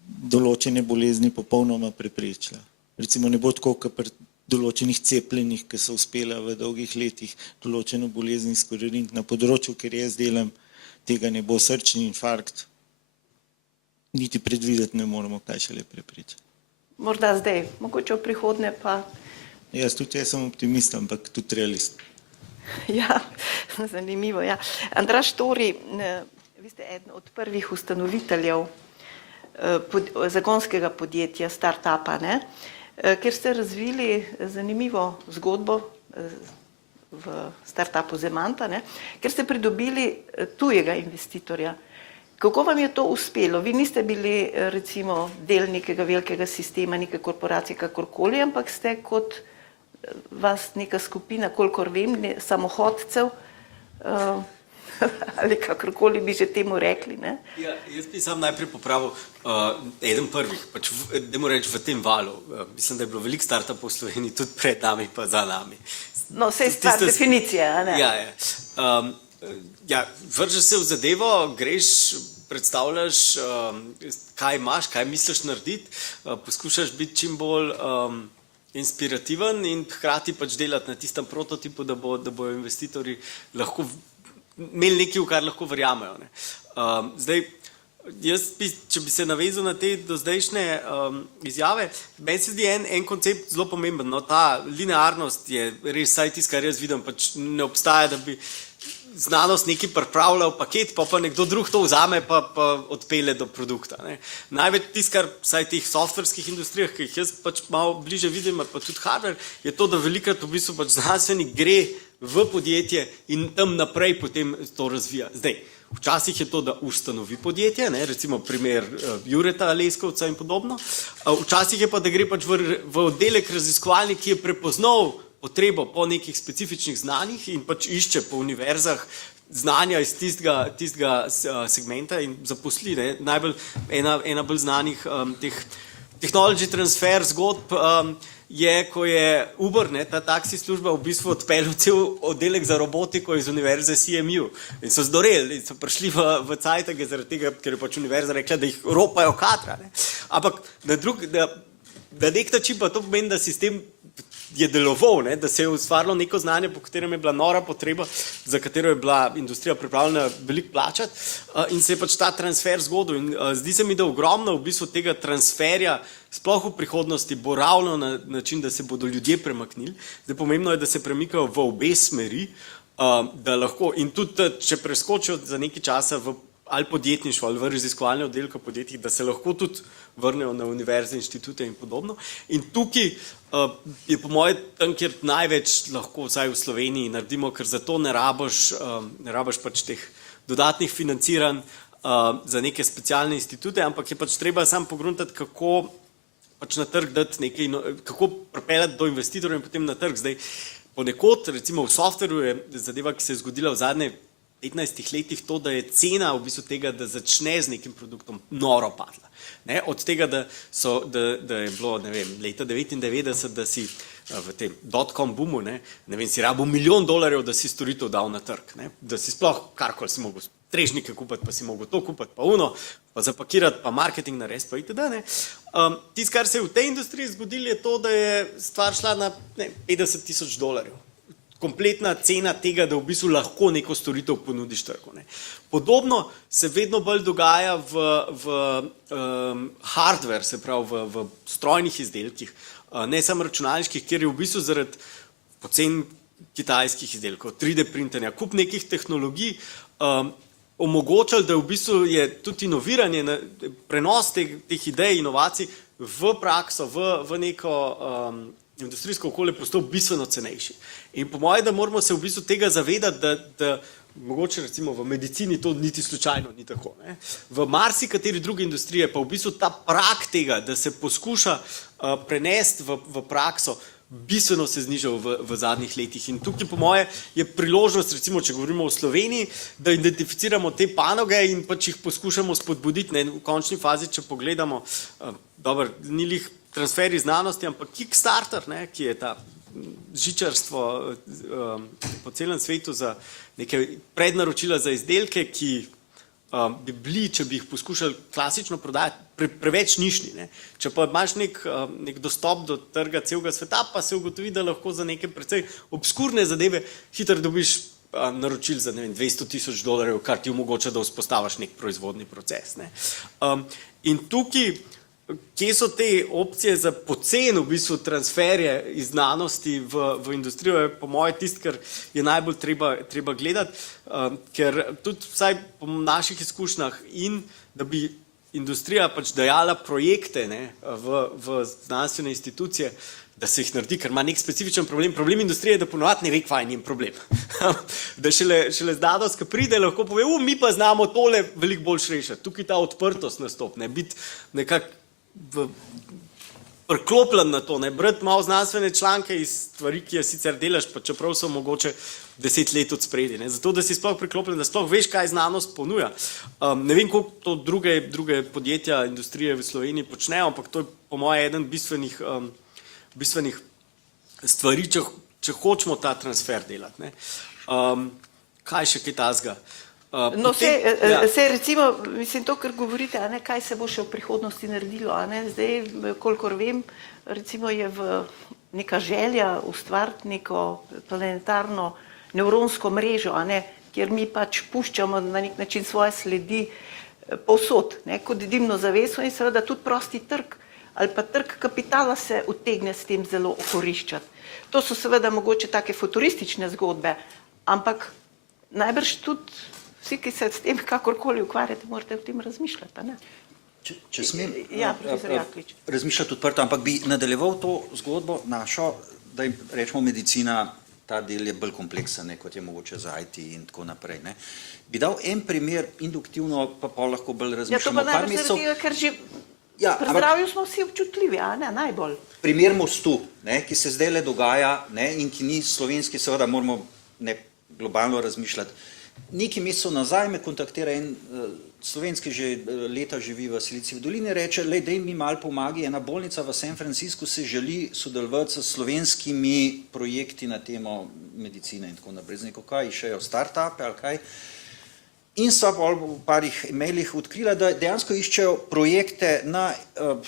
določene bolezni popolnoma preprečila. Recimo ne bo tako, kot pri določenih cepljenih, ki so uspela v dolgih letih določeno bolezni izkoreniniti. Na področju, kjer jaz delam, tega ne bo, srčni infarkt, niti predvideti ne moremo, kaj šele preprečiti. Morda zdaj, mogoče v prihodnje pa... Jaz sem optimist, ampak tudi realist. Ja, zanimivo, ja. Andraž Tori, vi ste eden od prvih ustanoviteljev zagonskega podjetja, startupa, ne? Kjer ste razvili zanimivo zgodbo v startupu Zemanta, ne? Kjer ste pridobili tujega investitorja. Kako vam je to uspelo? Vi niste bili recimo del nekega velikega sistema, neke korporacije, kakorkoli, ampak ste kot vas neka skupina, kolikor vem, samohodcev, ali kakorkoli bi že temu rekli, ne? Ja, jaz bi sam najprej popravil eden prvih, pač dajmo reči v tem valu. Mislim, da je bilo veliko startupov v Sloveniji, tudi pred nami pa za nami. No, vse je stvar definicije, a ne? Ja, ja, vržeš se v zadevo, greš, predstavljaš, kaj imaš, kaj misliš narediti, poskušaš biti čim bolj inspirativen in hkrati pač delati na tistem prototipu, da bojo investitorji lahko imeli nekaj, v kar lahko verjamejo. Zdaj, če bi se navezal na te dozdajšnje izjave, meni se zdi en koncept zelo pomemben. No, ta linearnost je res, saj tisto, kar jaz vidim, pač ne obstaja, da bi znanost nekaj pripravlja v paket, pa nekdo drug to vzame pa odpelje do produkta. Največ tisto, kar vsaj teh softverskih industrijah, ki jih jaz pač malo bliže vidim, pa tudi hardware, je to, da velikrat v bistvu pač znanstvenik gre v podjetje in tam naprej potem to razvija. Zdaj, včasih je to, da ustanovi podjetje, recimo primer Jureta Leskovca in podobno, včasih je pa, da gre pač v oddelek raziskovalni, ki je prepoznal potrebo po nekih specifičnih znanjih in pač išče po univerzah znanja iz tistega segmenta in zaposli. Najbolj ena bolj znanih teh technology transfer zgodb je, ko je Uber, ta taksi služba, v bistvu odpeljal cel oddelek za robotiko iz univerze CMU. In so zdoreli, in so prišli v cajtage zaradi tega, ker je pač univerza rekla, da jih ropajo kadra. Ampak na nek način pa to pomeni, da sistem je deloval, da se je ustvarilo neko znanje, po katerem je bila nora potreba, za katero je bila industrija pripravljena veliko plačati in se je pač ta transfer zgodil. In zdi se mi, da ogromno v bistvu tega transferja, sploh v prihodnosti, bo ravno na način, da se bodo ljudje premaknili. Zdaj, pomembno je, da se premikajo v obe smeri, da lahko, in tudi, če preskočijo za nekaj časa v ali podjetništvo, ali v raziskovalne oddelke podjetij, da se lahko tudi vrnejo na univerze, inštitute in podobno. In tukaj je po mojem tam, kjer največ lahko, vsaj v Sloveniji, naredimo, ker zato ne rabiš pač teh dodatnih financiranj za neke specialne institute, ampak je pač treba sam pogruntati, kako pač na trg dati nekaj, kako pripeljati do investitorjev in potem na trg. Zdaj, ponekod, recimo v softveru je zadeva, ki se je zgodila v zadnje 15 letih, to, da je cena v bistvu tega, da začne z nekim produktom, noro padla. Od tega, da je bilo, ne vem, leta 99, da si v tem dot-com boomu, ne vem, si rabo $1 milijon, da si storitev dal na trg, da si sploh karkoli si mogel strežnike kupiti, pa si mogel to kupiti, pa uno, pa zapakirati, pa marketing narediti, pa itd. Tisto, kar se je v tej industriji zgodilo, je to, da je stvar šla na $50,000. Kompletna cena tega, da v bistvu lahko neko storitev ponudiš trgu. Podobno se vedno bolj dogaja v hardware, se pravi v strojnih izdelkih, ne samo računalniških, kjer je v bistvu zaradi poceni kitajskih izdelkov, 3D printanja, kup nekih tehnologij, omogočali, da v bistvu je tudi inoviranje, prenos teh idej, inovacij v prakso, v neko industrijsko okolje postal bistveno cenejši. In po mojem, da moramo se v bistvu tega zavedati, da mogoče recimo v medicini to niti slučajno ni tako. Ne? V marsikateri drugi industriji pa v bistvu ta prag tega, da se poskuša prenesti v prakso, bistveno se znižal v zadnjih letih. In tukaj po moje je priložnost, recimo, če govorimo o Sloveniji, da identificiramo te panoge in pač jih poskušamo spodbuditi. Ne? V končni fazi, če pogledamo, dobro, ni lih transferi znanosti, ampak Kickstarter, ne? Ki je ta žičarstvo po celem svetu za neke prednaročila za izdelke, ki bi bili, če bi jih poskušali klasično prodajati, preveč nišni. Ne? Če pa imaš nek dostop do trga celega sveta, pa se ugotovi, da lahko za neke precej obskurne zadeve hitro dobiš naročil za $200,000, kar ti omogoča, da vzpostaviš nek proizvodni proces. Ne? In tukaj, kje so te opcije za pocen v bistvu transferje iz znanosti v industrijo, je po moje tisto, kar je najbolj treba gledati, ker tudi vsaj po naših izkušnjah in da bi industrija pač dajala projekte, ne, v znanstvene institucije, da se jih naredi, ker ima nek specifičen problem. Problem industrije je, da ponovadi ne ve, kaj je njen problem. Da šele znanost, ki pride, lahko pove, mi pa znamo tole veliko bolj rešiti. Tukaj ta odprtost nastopne, biti nekako priklopljen na to, ne, brati malo znanstvene članke iz stvari, ki je sicer delaš, pa čeprav so mogoče 10 let od spredi. Zato, da si sploh priklopljen, da sploh veš, kaj znanost ponuja. Ne vem, koliko to druge podjetja, industrije v Sloveniji počnejo, ampak to je po moje eden bistvenih stvari, če hočemo ta transfer delati. Ne. Kaj še kaj tazga? No, se recimo, mislim, to, kar govorite, a ne, kaj se bo še v prihodnosti naredilo, a ne, zdaj, kolikor vem, recimo je neka želja ustvariti neko planetarno nevronsko mrežo, a ne, kjer mi pač puščamo na nek način svoje sledi povsod, ne, kot dimno zaveso in seveda tudi prosti trg ali pa trg kapitala se utegne s tem zelo okoriščati. To so seveda mogoče take futuristične zgodbe, ampak najbrž tudi vsi, ki se s tem kakorkoli ukvarjate, morate o tem razmišljati, a ne? Če smem razmišljati odprto, ampak bi nadaljeval to zgodbo našo, da jim rečemo medicina, ta del je bolj kompleksen, kot je mogoče za IT in tako naprej. Ne. Bi dal en primer induktivno, pa lahko bolj razmišljamo. Ja, to pa najbrž zaradi tega, ker že pri zdravju smo vsi občutljivi, a ne, najbolj. Primer mostu, ne, ki se zdaj le dogaja, ne, in ki ni slovenski, seveda moramo globalno razmišljati. Nekaj mesecev nazaj me kontaktira en slovenski, že leta živi v Silicijevi dolini, reče, daj mi malo pomagi, ena bolnica v San Franciscu se želi sodelovati s slovenskimi projekti na temo medicine in tako naprej. Z neko kaj, iščejo start-upe ali kaj. In sva v parih e-mailih odkrila, da dejansko iščejo projekte na,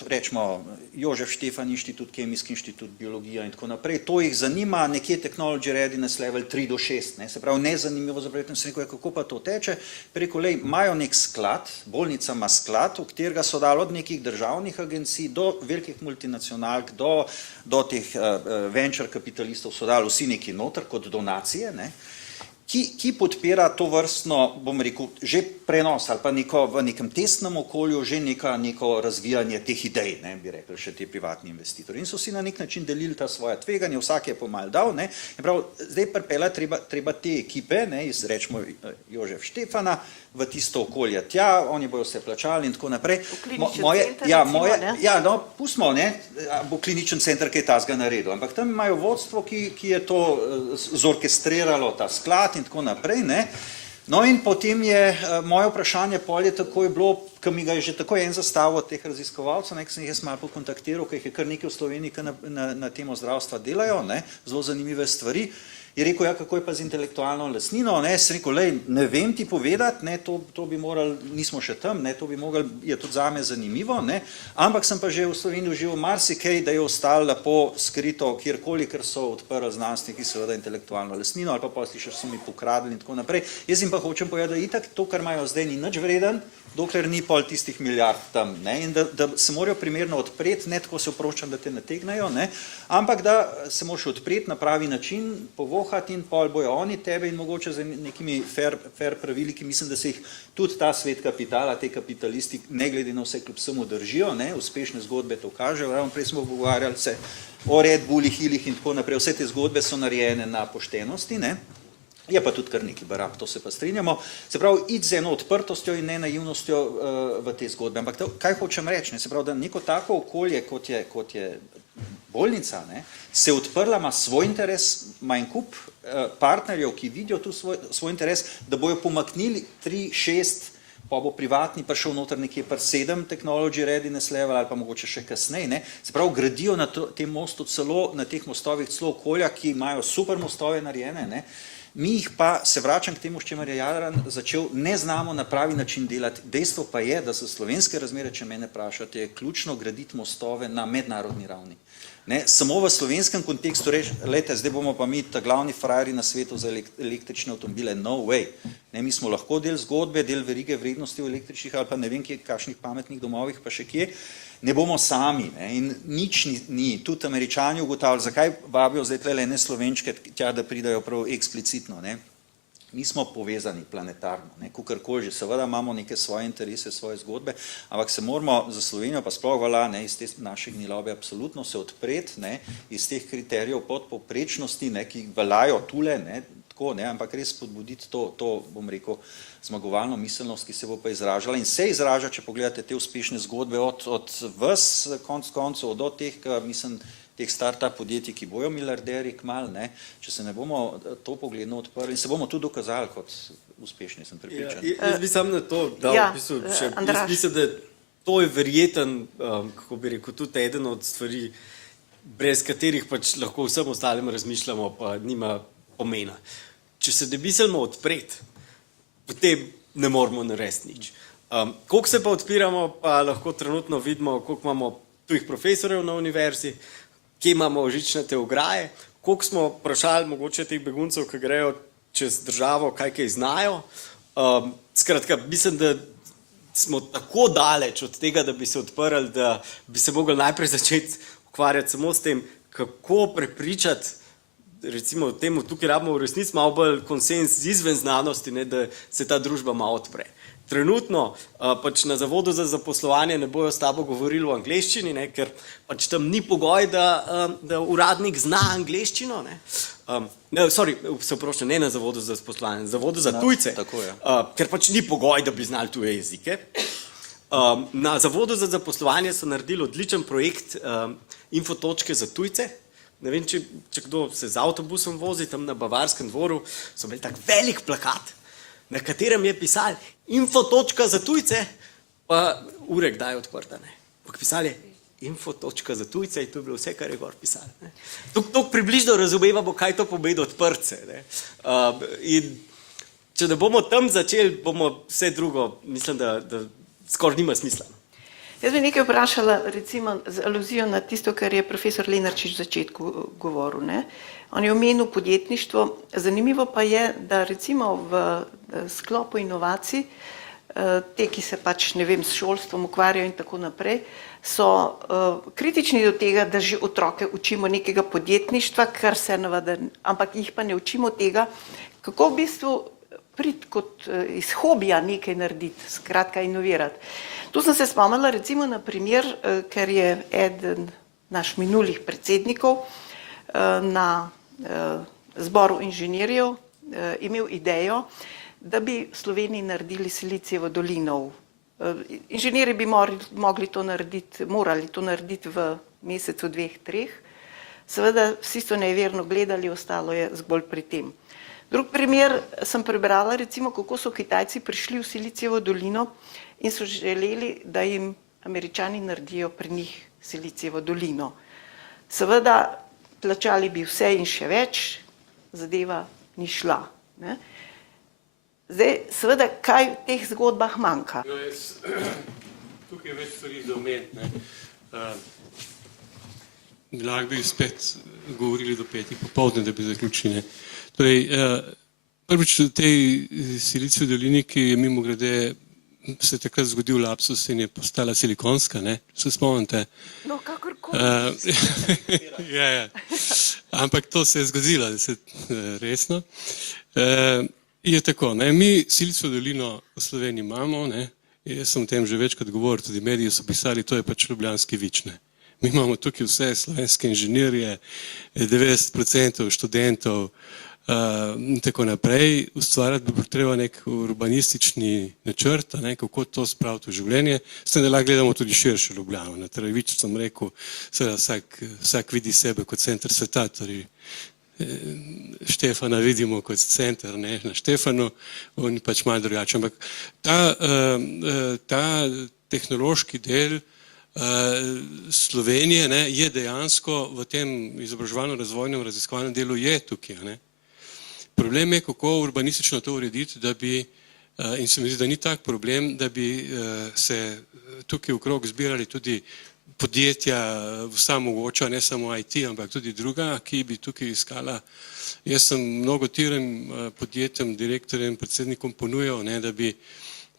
rečemo, Jožef Štefan inštitut, Kemijski inštitut, biologija in tako naprej. To jih zanima, nekje technology readiness level 3 do 6, ne? Se pravi, nezanimivo za projektom, se rekel, kako pa to teče. Preko, imajo nek sklad, bolnica ima sklad, v katerega so dali od nekih državnih agencij do velikih multinacionalk, do teh venture kapitalistov so dali vsi neki noter kot donacije, ne? Ki podpira to vrstno, bom rekel, že prenos ali pa v nekem testnem okolju, že neko razvijanje teh idej, ne, bi rekli še ti privatni investitorji. In so si na nek način delili ta svoja tveganja, vsak je pomal dal, ne. Zdaj pripela treba te ekipe, ne, iz, rečemo, Jožef Štefana, v tisto okolje tja, oni bojo vse plačali in tako naprej. Pustimo, ne, bo kliničen center kaj tazga naredil, ampak tam imajo vodstvo, ki je to zorkestriralo, ta sklad in tako naprej, ne. No in potem je moje vprašanje pol je tako je bilo, ki mi ga je že tako en zastavil od teh raziskovalcev, ne, ki sem jih jaz malo pokontaktiral, ki jih je kar nekaj v Sloveniji, ki na temo zdravstva delajo, ne, zelo zanimive stvari. Je rekel, kako je pa z intelektualno lastnino, ne, sem rekel, ne vem ti povedati, ne, to bi morali, nismo še tam, ne, to bi morali, je tudi zame zanimivo, ne, ampak sem pa že v Sloveniji užival marsikaj, da je ostalo lepo skrito kjerkoli, ker so odprli znanstveniki seveda intelektualno lastnino, ali pa slišiš, so mi pokradli in tako naprej. Jaz jim pa hočem povedati, da itak to, kar imajo zdaj, ni nič vreden, dokler ni pol tistih milijard tam, ne, in da se morajo primerno odpreti, ne tako se oproščam, da te nategnajo, ne, ampak da se moraš odpreti na pravi način, povohati in pol bojo oni tebe in mogoče z nekimi fair pravili, ki mislim, da se jih tudi ta svet kapitala, te kapitalisti, ne glede na vse kljub vsemu držijo, ne, uspešne zgodbe to kažejo, ravno prej smo pogovarjali se o Red Bullih, Hilih in tako naprej, vse te zgodbe so narejene na poštenosti, ne. Je pa tudi kar neki barab, to se pa strinjamo. Se pravi, iti z eno odprtostjo in ne naivnostjo v te zgodbe. Ampak kaj hočem reči? Ne? Se pravi, da neko tako okolje, kot je bolnica, ne, se odprla, ima svoj interes, ima en kup partnerjev, ki vidijo tu svoj interes, da bojo pomaknili 3, 6, pa bo privatni prišel noter nekje par 7 technology readiness level ali pa mogoče še kasneje. Ne? Se pravi, gradijo na tem mostu celo, na teh mostovih celo okolja, ki imajo super mostove narejene, ne? Mi jih pa, se vračam k temu, s čimer je Jadran začel, ne znamo na pravi način delati. Dejstvo pa je, da so slovenske razmere, če mene vprašate, je ključno graditi mostove na mednarodni ravni. Ne, samo v slovenskem kontekstu reči, lejte, zdaj bomo pa mi ta glavni frajerji na svetu za električne avtomobile, no way. Ne, mi smo lahko del zgodbe, del verige vrednosti v električnih ali pa ne vem kje, kakšnih pametnih domovih, pa še kje. Ne bomo sami, ne, in nič ni, tudi Američani ugotavljali, zakaj vabijo zdaj tle ne Slovenčke tja, da pridajo prav eksplicitno, ne. Mi smo povezani planetarno, ne, kakorkoli že, seveda imamo neke svoje interese, svoje zgodbe, ampak se moramo za Slovenijo pa sploh vala, ne, iz te naše gnilobe absolutno se odpreti, ne, iz teh kriterijev podpovprečnosti, ne, ki veljajo tule, ne, tako, ne, ampak res spodbuditi to, bom rekel, zmagovalno miselnost, ki se bo pa izražala in se izraža, če pogledate te uspešne zgodbe od vas, konc koncev, do teh, mislim, teh start-up podjetij, ki bojo milijarderji kmalu, ne, če se ne bomo to pogledno odprli in se bomo tudi dokazali kot uspešni, sem prepričan. Jaz bi sam na to dal, v bistvu, jaz mislim, da to je verjeten, kako bi rekel, tudi eden od stvari, brez katerih pač lahko vsem ostalim razmišljamo, pa nima pomena. Če se ne mislimo odpreti, potem ne moramo narediti nič. Koliko se pa odpiramo, pa lahko trenutno vidimo, koliko imamo tujih profesorjev na univerzi, kje imamo žičnate ograje, koliko smo vprašali mogoče teh beguncev, ki grejo čez državo, kaj znajo. Skratka, mislim, da smo tako daleč od tega, da bi se odprli, da bi se mogli najprej začeti ukvarjati samo s tem, kako prepričati, recimo temu, tukaj rabimo v resnici malo bolj konsens izven znanosti, ne, da se ta družba malo odpre. Trenutno pač na Zavodu za zaposlovanje ne bojo s tabo govorili v angleščini, ne, ker pač tam ni pogoj, da uradnik zna angleščino. Ne. Se oproščam, ne na Zavodu za zaposlovanje, na Zavodu za tujce, tako je. Ker pač ni pogoj, da bi znali tuje jezike. Na Zavodu za zaposlovanje so naredili odličen projekt infotočke za tujce. Ne vem, če kdo se z avtobusom vozi, tam na Bavarskem dvoru so imeli tak velik plakat, na katerem je pisali infotočka za tujce, pa ure kdaj odprta. Ampak pisali infotočka za tujce in to je bilo vse, kar je gor pisali. Tok približno razumevamo, kaj to pomeni odprtce. In če ne bomo tam začeli, bomo vse drugo, mislim, da skoraj nima smisla. Jaz bi nekaj vprašala, recimo, z aluzijo na tisto, kar je profesor Lenarčič v začetku govoril. Ne? On je omenil podjetništvo. Zanimivo pa je, da recimo v sklopu inovacij, te, ki se pač, ne vem, s šolstvom ukvarjajo in tako naprej, so kritični do tega, da že otroke učimo nekega podjetništva, kar se navada, ampak jih pa ne učimo tega, kako v bistvu priti kot iz hobija nekaj narediti, skratka inovirati. Tu sem se spomnila recimo na primer, ker je eden naš minulih predsednikov na zboru inženirjev imel idejo, da bi v Sloveniji naredili Silicijevo dolino. Inženirji bi morali to narediti v mesecu 2, 3. Seveda vsi so neverno gledali, ostalo je zgolj pri tem. Drug primer sem prebrala, recimo, kako so Kitajci prišli v Silicijevo dolino in so želeli, da jim Američani naredijo pri njih Silicijevo dolino. Seveda, plačali bi vse in še več, zadeva ni šla. Ne? Zdaj, seveda, kaj v teh zgodbah manjka? No, tukaj je več stvari za omeniti. Lahko bi spet govorili do 5 popoldne, da bi zaključili. Torej, prvič v tej Silicijevi dolini, ki je mimogrede se je takrat zgodil lapsus in je postala silikonska, ne? Se spomnite? No, kakorkoli. Ja. Ampak to se je zgodilo, resno. Je tako, ne? Mi Silicijevo dolino v Sloveniji imamo, ne? Jaz sem o tem že večkrat govoril, tudi mediji so pisali, to je pač ljubljanski Vič, ne? Mi imamo tukaj vse slovenske inženirje, 90% študentov in tako naprej. Ustvarjati bi bilo treba nek urbanistični načrt, ne, kako to spraviti v življenje. S tem, da lahko gledamo tudi širše Ljubljano. Torej, Vič sem rekel, seveda vsak vidi sebe kot center sveta, torej Štefana vidimo kot center, ne, na Štefanu, on je pač malo drugače. Ampak ta tehnološki del Slovenije, ne, je dejansko v tem izobraževalno-razvojnem raziskovalnem delu je tukaj. Ne. Problem je, kako urbanistično to urediti, da bi, in se mi zdi, da ni tak problem, da bi se tukaj okrog zbirali tudi podjetja, vsa mogoča, ne samo IT, ampak tudi druga, ki bi tukaj iskala. Jaz sem mnogo tirim podjetjem, direktorjem, predsednikom ponujal, ne, da bi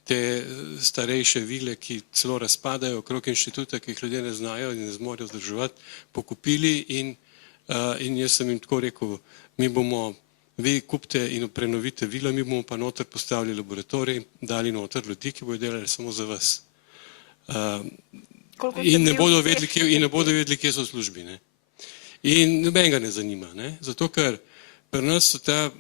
te starejše vile, ki celo razpadajo okrog inštituta, ki jih ljudje ne znajo in ne zmorejo vzdrževati, pokupili in jaz sem jim tako rekel, vi kupite in prenovite vilo, mi bomo pa noter postavili laboratorij in dali noter ljudi, ki bodo delali samo za vas. In ne bodo vedeli, kje so v službi. Ne? In nobenega ne zanima, ne? Zato ker pri nas so ta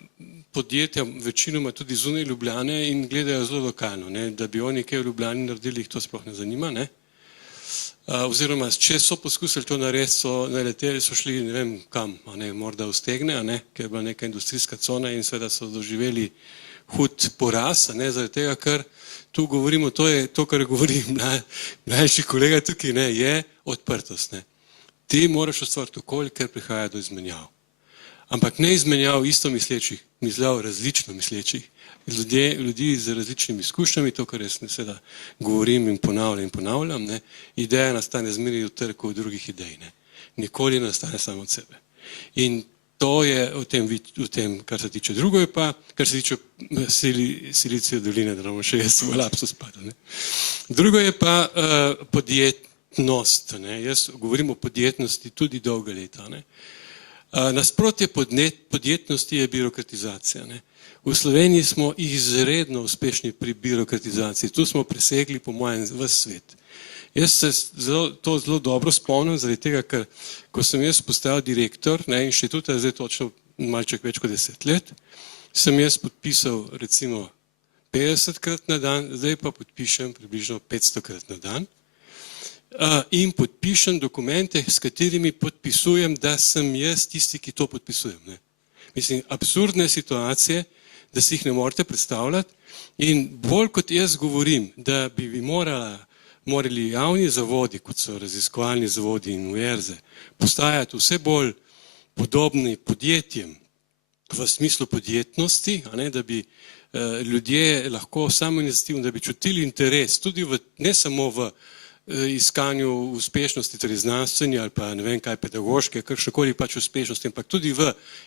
podjetja večinoma tudi zunaj Ljubljane in gledajo zelo lokalno, ne? Da bi oni kaj v Ljubljani naredili, jih to sploh ne zanima. Ne? Oziroma, če so poskusili to narediti, so naleteli, so šli ne vem kam, ne? Morda v Stegne, ne? Ker je bila neka industrijska cona in seveda so doživeli hud poraz, ne? Zaradi tega, ker tu govorimo, to je to, kar govori mlajši kolega tukaj, ne? Je odprtost. Ne? Ti moraš ustvariti okolje, ker prihaja do izmenjav. Ampak ne izmenjav isto mislečih, izmenjav različno mislečih. Ljudi z različnimi izkušnjami, to, kar jaz seveda govorim in ponavljam, ne? Ideja nastane zmeraj v trku drugih idej. Ne? Nikoli ne nastane samo od sebe. In to je v tem, kar se tiče. Drugo je pa, kar se tiče Silicijeve doline, da nam še jaz v lapsus spada. Ne? Drugo je pa podjetnost. Ne? Jaz govorim o podjetnosti tudi dolga leta. Ne? Nasprotje podjetnosti je birokratizacija. Ne? V Sloveniji smo izredno uspešni pri birokratizaciji. Tu smo presegli, po mojem, ves svet. Jaz se to zelo dobro spomnim, zaradi tega, ker ko sem jaz postal direktor inštituta, zdaj točno malček več kot 10 let, sem jaz podpisal recimo 50krat na dan, zdaj pa podpišem približno 500krat na dan. In podpišem dokumente, s katerimi podpisujem, da sem jaz tisti, ki to podpisujem. Ne? Mislim, absurdne situacije, da si jih ne morete predstavljati in bolj kot jaz govorim, da bi morali javni zavodi, kot so raziskovalni zavodi in univerze, postajati vse bolj podobni podjetjem v smislu podjetnosti, da bi ljudje lahko samoinicijativno, da bi čutili interes tudi ne samo v iskanju uspešnosti, torej znanstveni ali pa ne vem kaj pedagoške, kakšnokoli pač uspešnosti, ampak tudi v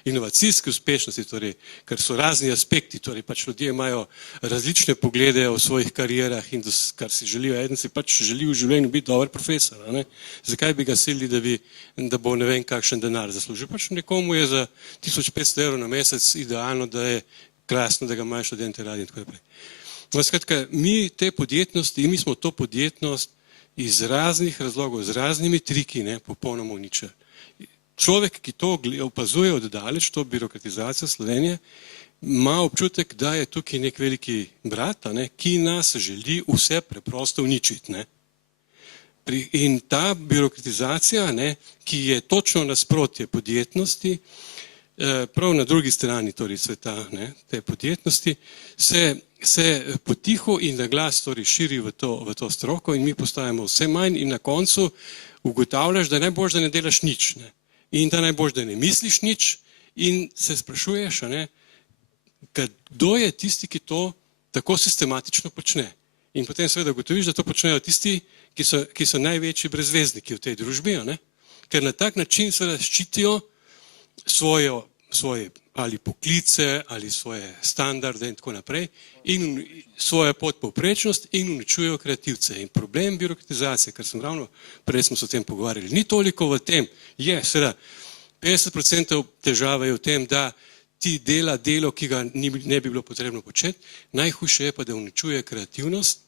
inovacijski uspešnosti, torej, ker so razni aspekti, torej pač ljudje imajo različne poglede o svojih karierah in kar si želijo, eden si pač želi v življenju biti dober profesor, ne? Zakaj bi ga silili, da bo ne vem kakšen denar zaslužil, pač nekomu je za 1500 € na mesec idealno, da je krasno, da ga imajo študente radi in tako naprej. No, skratka, mi te podjetnosti, mi smo to podjetnost iz raznih razlogov, z raznimi triki, ne, popolnoma uničili. Človek, ki to opazuje oddaleč, to birokratizacijo Slovenije, ima občutek, da je tukaj nek veliki brat, ne, ki nas želi vse preprosto uničiti. Ne. In ta birokratizacija, ne, ki je točno nasprotje podjetnosti, prav na drugi strani torej sveta, ne, te podjetnosti, se potiho in na glas torej širi v to stroko in mi postajamo vse manj in na koncu ugotavljaš, da najboljš, da ne delaš nič. Ne, in da najboljš, da ne misliš nič in se sprašuješ, ne, kdo je tisti, ki to tako sistematično počne. In potem seveda ugotoviš, da to počnejo tisti, ki so največji brezvezniki v tej družbi, ne, ker na tak način seveda ščitijo svoje ali poklice, ali svoje standarde in tako naprej, in svojo podpovprečnost in uničujejo kreativce. In problem birokratizacije, ker sem ravno prej smo se o tem pogovarjali, ni toliko v tem, je seveda 50% težave je v tem, da ti dela delo, ki ga ne bi bilo potrebno početi, najhujše je pa, da uničuje kreativnost,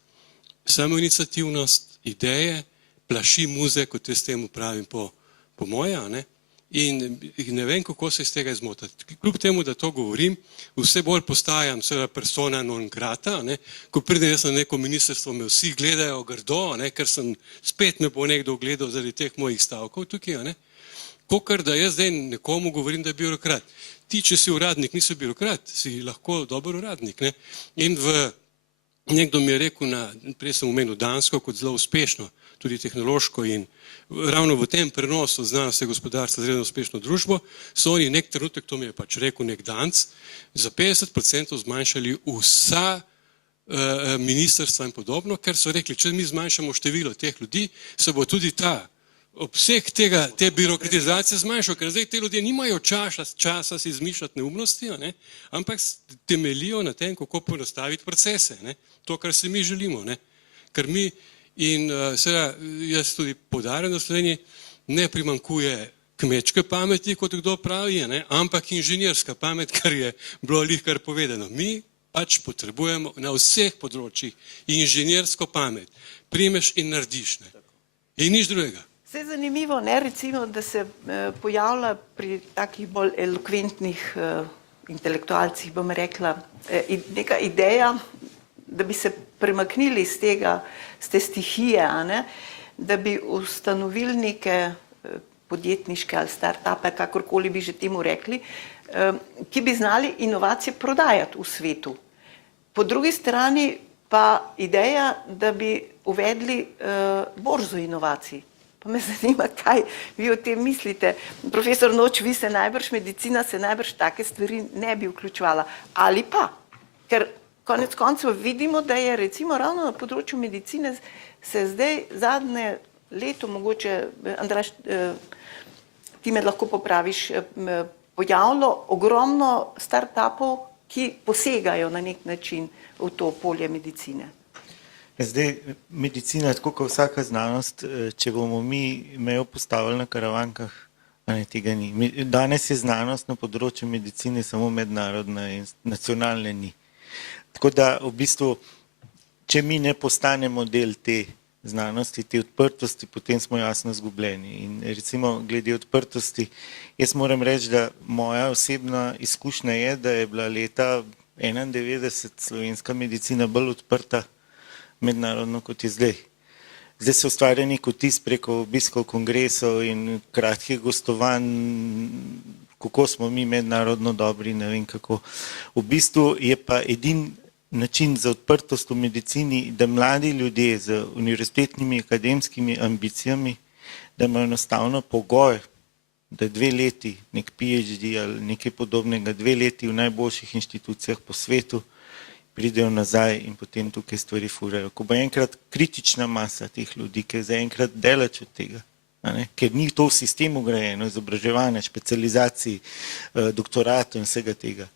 samoiniciativnost, ideje, plaši muze, kot jaz temu pravim po moje, ne? In ne vem, kako se iz tega izmotati. Kljub temu, da to govorim, vse bolj postajam seveda persona non grata, ne? Ko pridem jaz na neko ministrstvo, me vsi gledajo grdo, ne? Ker sem spet me bo nekdo gledal zaradi teh mojih stavkov tukaj, ne? Kakor da jaz zdaj nekomu govorim, da je birokrat. Ti, če si uradnik, nisi birokrat, si lahko dober uradnik, ne? In nekdo mi je rekel, prej sem omenil Dansko kot zelo uspešno, tudi tehnološko in ravno v tem prenosu znanosti gospodarstva zelo uspešno družbo, so oni nek trenutek, to mi je pač rekel nek Danc, za 50% zmanjšali vsa ministrstva in podobno, ker so rekli, če mi zmanjšamo število teh ljudi, se bo tudi obseg te birokratizacije zmanjšal, ker zdaj te ljudje nimajo časa si izmišljati neumnosti, ne? Ampak temeljijo na tem, kako ponastaviti procese, ne? To, kar si mi želimo, ne? Ker mi in seveda jaz tudi poudarjam, da v Sloveniji ne primanjkuje kmečke pameti, kot kdo pravi, ne? Ampak inženirska pamet, kar je bilo kar povedano. Mi pač potrebujemo na vseh področjih inženirsko pamet. Primeš in narediš, ne? In nič drugega. Vse je zanimivo, ne, recimo, da se pojavlja pri takih bolj elokventnih intelektualcih, bom rekla, neka ideja, da bi se premaknili iz te stihije, ne, da bi ustanovili neke podjetniške ali start-upe, kakorkoli bi že temu rekli, ki bi znali inovacije prodajati v svetu. Po drugi strani pa ideja, da bi uvedli borzo inovacij. Pa me zanima, kaj vi o tem mislite. Profesor Noč, vi medicina se najbrž take stvari ne bi vključevala. Ali pa, ker konec koncev vidimo, da je recimo ravno na področju medicine se zdaj zadnje leto, mogoče, Andraž, ti me lahko popraviš, pojavilo ogromno start-upov, ki posegajo na nek način v to polje medicine. Zdaj, medicina, tako kot vsaka znanost, če bomo mi mejo postavili na Karavankah, tega ni. Danes je znanost na področju medicine samo mednarodna in nacionalne ni. Tako da v bistvu, če mi ne postanemo del te znanosti, te odprtosti, potem smo jasno izgubljeni. In recimo glede odprtosti, jaz moram reči, da moja osebna izkušnja je, da je bila leta 1991 slovenska medicina bolj odprta mednarodno, kot je zdaj. Zdaj se ustvarja nek vtis preko obiskov kongresov in kratkih gostovanj, kako smo mi mednarodno dobri, ne vem kako. V bistvu je pa edini način za odprtost v medicini, da mladi ljudje z univerzitetnimi akademskimi ambicijami, da imajo enostavno pogoj, da 2 leti nek PhD ali nekaj podobnega, 2 leti v najboljših inštitucijah po svetu, pridejo nazaj in potem tukaj stvari furajo. Ko bo enkrat kritična masa teh ljudi, ki je zaenkrat daleč od tega, ker ni to v sistemu grajeno, izobraževanje, specializaciji, doktoratov in vsega tega.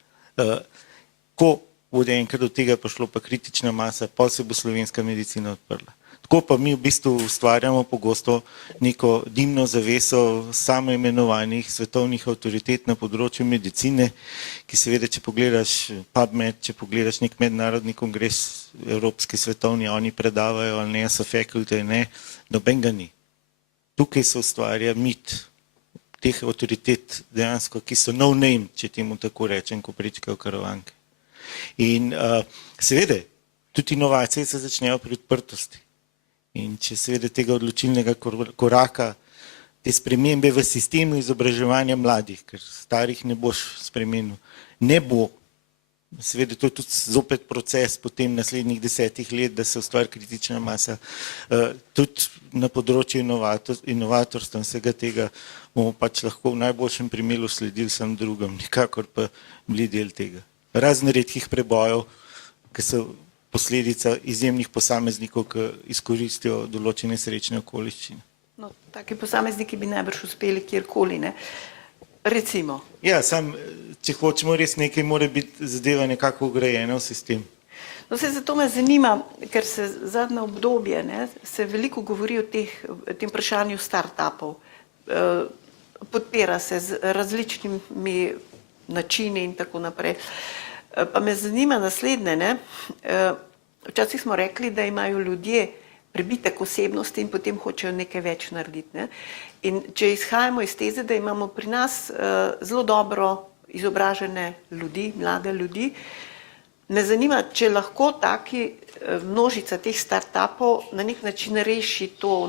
Ko bo enkrat do tega prišlo pa kritična masa, pa se bo slovenska medicina odprla. Tako pa mi v bistvu ustvarjamo pogosto neko dimno zaveso samoimenovanih svetovnih avtoritet na področju medicine, ki seveda, če pogledaš PubMed, če pogledaš nek mednarodni kongres, evropski svetovni, oni predavajo ali ne, so faculty, ne, nobenega ni. Tukaj se ustvarja mit teh avtoritet dejansko, ki so no name, če temu tako rečem, ko prečkajo Karavanke. In seveda, tudi inovacije se začnejo pri odprtosti. In če seveda tega odločilnega koraka, te spremembe v sistemu izobraževanja mladih, ker starih ne boš spremenil, ne bo, seveda to je tudi zopet proces potem naslednjih 10 let, da se ustvari kritična masa, tudi na področju inovatorstva in vsega tega bomo pač lahko v najboljšem primeru sledili sam drugim, nikakor pa bili del tega. Razen redkih prebojev, ki so posledica izjemnih posameznikov, ki izkoristijo določene srečne okoliščine. No, taki posamezniki bi najbrž uspeli kjerkoli, ne? Recimo. Ja, če hočemo res nekaj, mora biti zadeva nekako ugrajena v sistem. No, zato me zanima, ker se zadnje obdobje, ne, se veliko govori o tem vprašanju startupov. Podpira se z različnimi načini in tako naprej. Pa me zanima naslednje, ne. Včasih smo rekli, da imajo ljudje prebitek osebnosti in potem hočejo nekaj več narediti. Ne. In če izhajamo iz teze, da imamo pri nas zelo dobro izobražene ljudi, mlade ljudi, me zanima, če lahko množica teh startupov na nek način reši to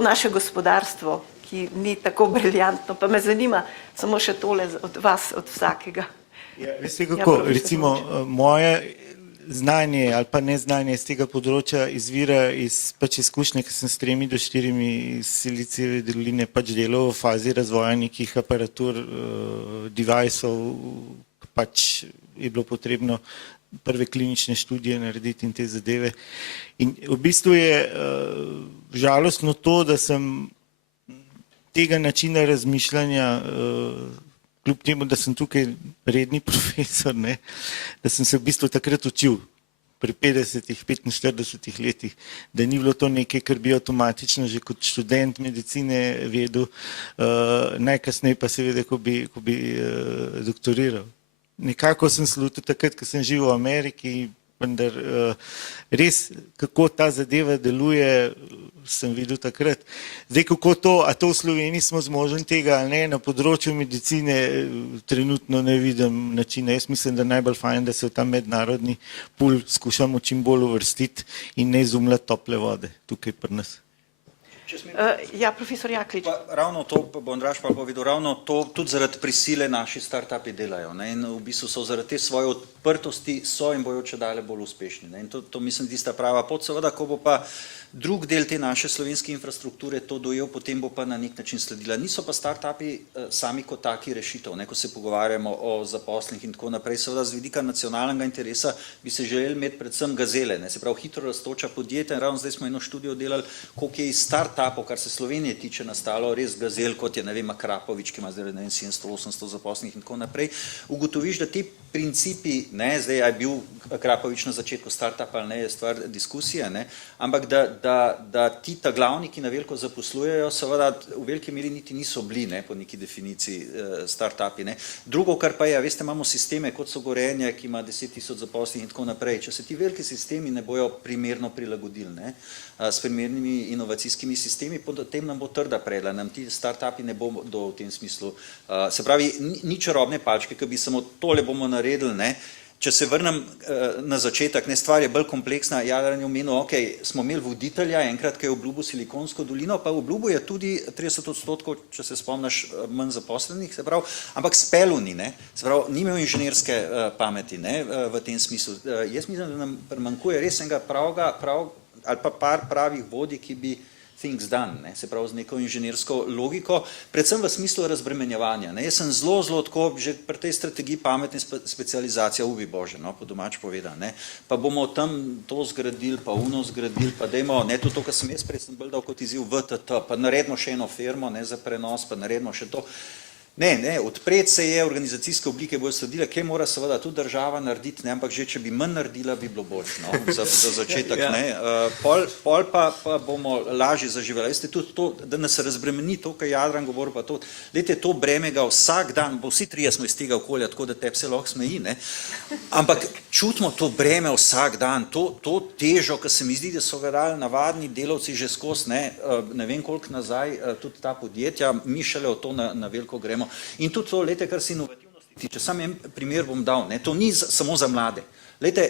naše gospodarstvo, ki ni tako briljantno. Pa me zanima samo še tole od vas, od vsakega. Ja, veste kako, recimo moje znanje ali pa neznanje z tega področja izvira iz pač izkušnje, ki sem s 3 do 4 iz Silicijeve doline pač delal v fazi razvoja nekih aparatur, deviceov, pač je bilo potrebno prve klinične študije narediti in te zadeve. In v bistvu je žalostno to, da sem tega načina razmišljanja, kljub temu, da sem tukaj redni profesor, ne, da sem se v bistvu takrat učil pri 45 letih, da ni bilo to nekaj, kar bi avtomatično že kot študent medicine vedel, najkasneje pa seveda, ko bi doktoriral. Nekako sem slutil takrat, ko sem živel v Ameriki, vendar res, kako ta zadeva deluje, sem videl takrat. Zdaj, kako to, a to v Sloveniji smo zmožni tega ali ne, na področju medicine trenutno ne vidim načina. Jaz mislim, da najbolj fajn, da se v ta mednarodni pool skušamo čim bolj uvrstiti in ne izumljati tople vode tukaj pri nas. Ja, profesor Jaklič. Ravno to, bo Andraž pa povedal, ravno to tudi zaradi prisile naši startupi delajo, ne, in v bistvu so zaradi te svoje odprtosti in bojo čedalje bolj uspešni, ne, in to mislim tista prava pot, seveda, ko bo pa drug del te naše slovenske infrastrukture to dojel, potem bo pa na nek način sledila. Niso pa startupi sami kot taki rešitev, ne, ko se pogovarjamo o zaposlenih in tako naprej, seveda z vidika nacionalnega interesa bi se želeli imeti predvsem gazele, ne, se pravi hitro rastoča podjetja, in ravno zdaj smo eno študijo delali, koliko je iz startupov, kar se Slovenije tiče, nastalo res gazel, kot je, ne vem, Akrapovič, ki ima zdaj 700-800 zaposlenih in tako naprej, ugotoviš, da ti principi, ne, zdaj je bil Akrapovič na začetku startupa ali ne, je stvar diskusije, ne, ampak da ti ta glavni, ki na veliko zaposlujejo, seveda v veliki meri niti niso bili, ne, po neki definiciji startupi, ne. Drugo, kar pa je, veste, imamo sisteme, kot so Gorenje, ki ima 10 000 zaposlenih in tako naprej. Če se ti veliki sistemi ne bojo primerno prilagodili, ne, s primernimi inovacijskimi sistemi, potem nam bo trda predla, nam ti startupi ne bodo v tem smislu. Se pravi, ni čarobne palčke, ki bi samo tole bomo naredili, ne. Če se vrnem na začetek, ne, stvar je bolj kompleksna, Jadran je omenil, ok, smo imeli voditelja, enkrat, ki je obljubil Silikonsko dolino, pa obljubil je tudi 30%, če se spomniš, manj zaposlenih, se pravi, ampak spelu ni, ne, se pravi, ni imel inženirske pameti, ne, v tem smislu. Jaz mislim, da nam primanjkuje res enega pravega, ali pa par pravih vodij, ki bi things done, ne, se pravi z neko inženirsko logiko, predvsem v smislu razbremenjevanja. Ne. Jaz sem zelo tako, že pri tej strategiji pametne specializacije, ubi Bože, no, po domač povedal, ne, pa bomo tam to zgradili, pa uno zgradili, pa dajmo, ne, to, kar sem jaz prej sem bolj dal kot izziv VTT, pa naredimo še eno firmo, ne, za prenos, pa naredimo še to. Ne, odpreti se je, organizacijske oblike bojo sledile, kaj mora seveda tudi država narediti, ne, ampak že, če bi manj naredila, bi bilo bolj, no, za začetek, ne. Pol pa bomo lažje zaživeli. Veste, tudi to, da nas razbremeni to, kar Jadran govoril, pa to, lejte, to breme ga vsak dan, bo vsi trije smo iz tega okolja, tako da tebi se lahko smeji, ne, ampak čutimo to breme vsak dan, to težo, ki se mi zdi, da so ga dali navadni delavci že skozi, ne vem koliko nazaj, tudi ta podjetja, mi šele v to na veliko gremo. In tudi to, lejte, kar se inovativnosti tiče, sam en primer bom dal, ne, to ni samo za mlade. Lejte,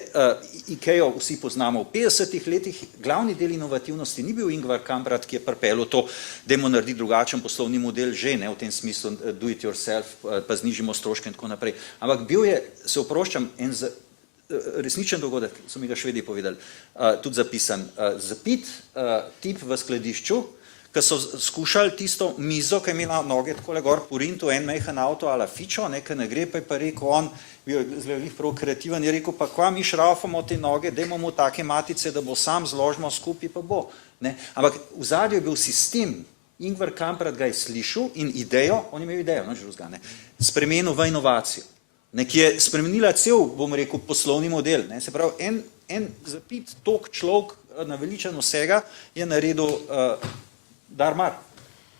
IKEA vsi poznamo, v 50 letih glavni del inovativnosti ni bil Ingvar Kamprad, ki je pripeljal to, dajmo narediti drugačen poslovni model že, ne, v tem smislu do it yourself, pa znižimo stroške in tako naprej. Ampak bil je, se oproščam, en resničen dogodek, so mi ga Švedi povedali, tudi zapisan, zapit tip v skladišču, ki so skušali tisto mizo, ki je imela noge takole gor poriniti v en majhen avto ala fičo, ki ne gre, pa je pa rekel on, bil je zelo prav kreativen, je rekel, pa kva mi šraufamo te noge, dajmo mu take matice, da bo sam zložimo skupaj, pa bo. Ne. Ampak v zadju je bil sistem, Ingvar Kamprad ga je slišal in idejo, on je imel idejo, no, žruzga, ne, spremenil v inovacijo, ne, ki je spremenila cel, bom rekel, poslovni model. Ne. Se pravi, en zapit tok človek naveličan vsega je naredil Darmar,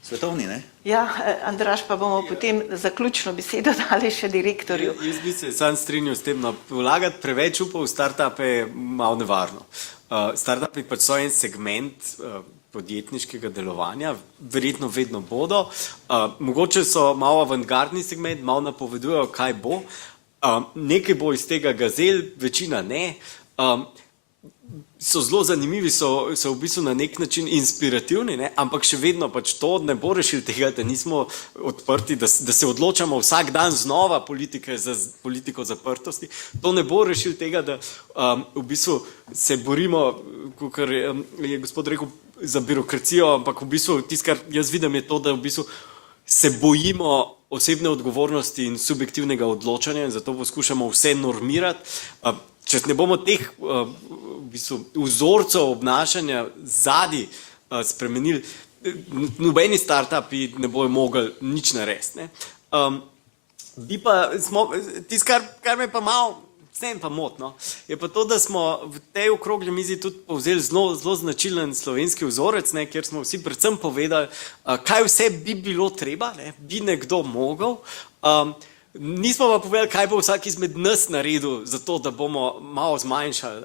svetovni, ne. Ja, Andraž, pa bomo potem zaključno besedo dali še direktorju. Jaz bi se sam strinjal s tem, no, vlagati preveč upov v startupe je malo nevarno. Startupi pač so en segment podjetniškega delovanja, verjetno vedno bodo. Mogoče so malo avantgardni segment, malo napovedujejo, kaj bo. Nekaj bo iz tega gazel, večina ne. So zelo zanimivi, so v bistvu na nek način inspirativni, ne? Ampak še vedno pač to ne bo rešil tega, da nismo odprti, da se odločamo vsak dan znova politiko zaprtosti. To ne bo rešil tega, da v bistvu se borimo, kakor je gospod rekel, za birokracijo, ampak v bistvu tisto, kar jaz vidim, je to, da v bistvu se bojimo osebne odgovornosti in subjektivnega odločanja in zato poskušamo vse normirati. Če ne bomo teh v bistvu, vzorcev obnašanja zadaj spremenili, nobeni startupi ne bojo mogli nič narediti. Bi pa tisto, kar me pa malo, vsem pa motno, je pa to, da smo v tej okrogli mizi tudi povzeli zelo značilen slovenski vzorec, ne, kjer smo vsi predvsem povedali, kaj vse bi bilo treba, ne, bi nekdo mogel. Nismo pa povedali, kaj bo vsak izmed nas naredil, zato da bomo malo zmanjšali.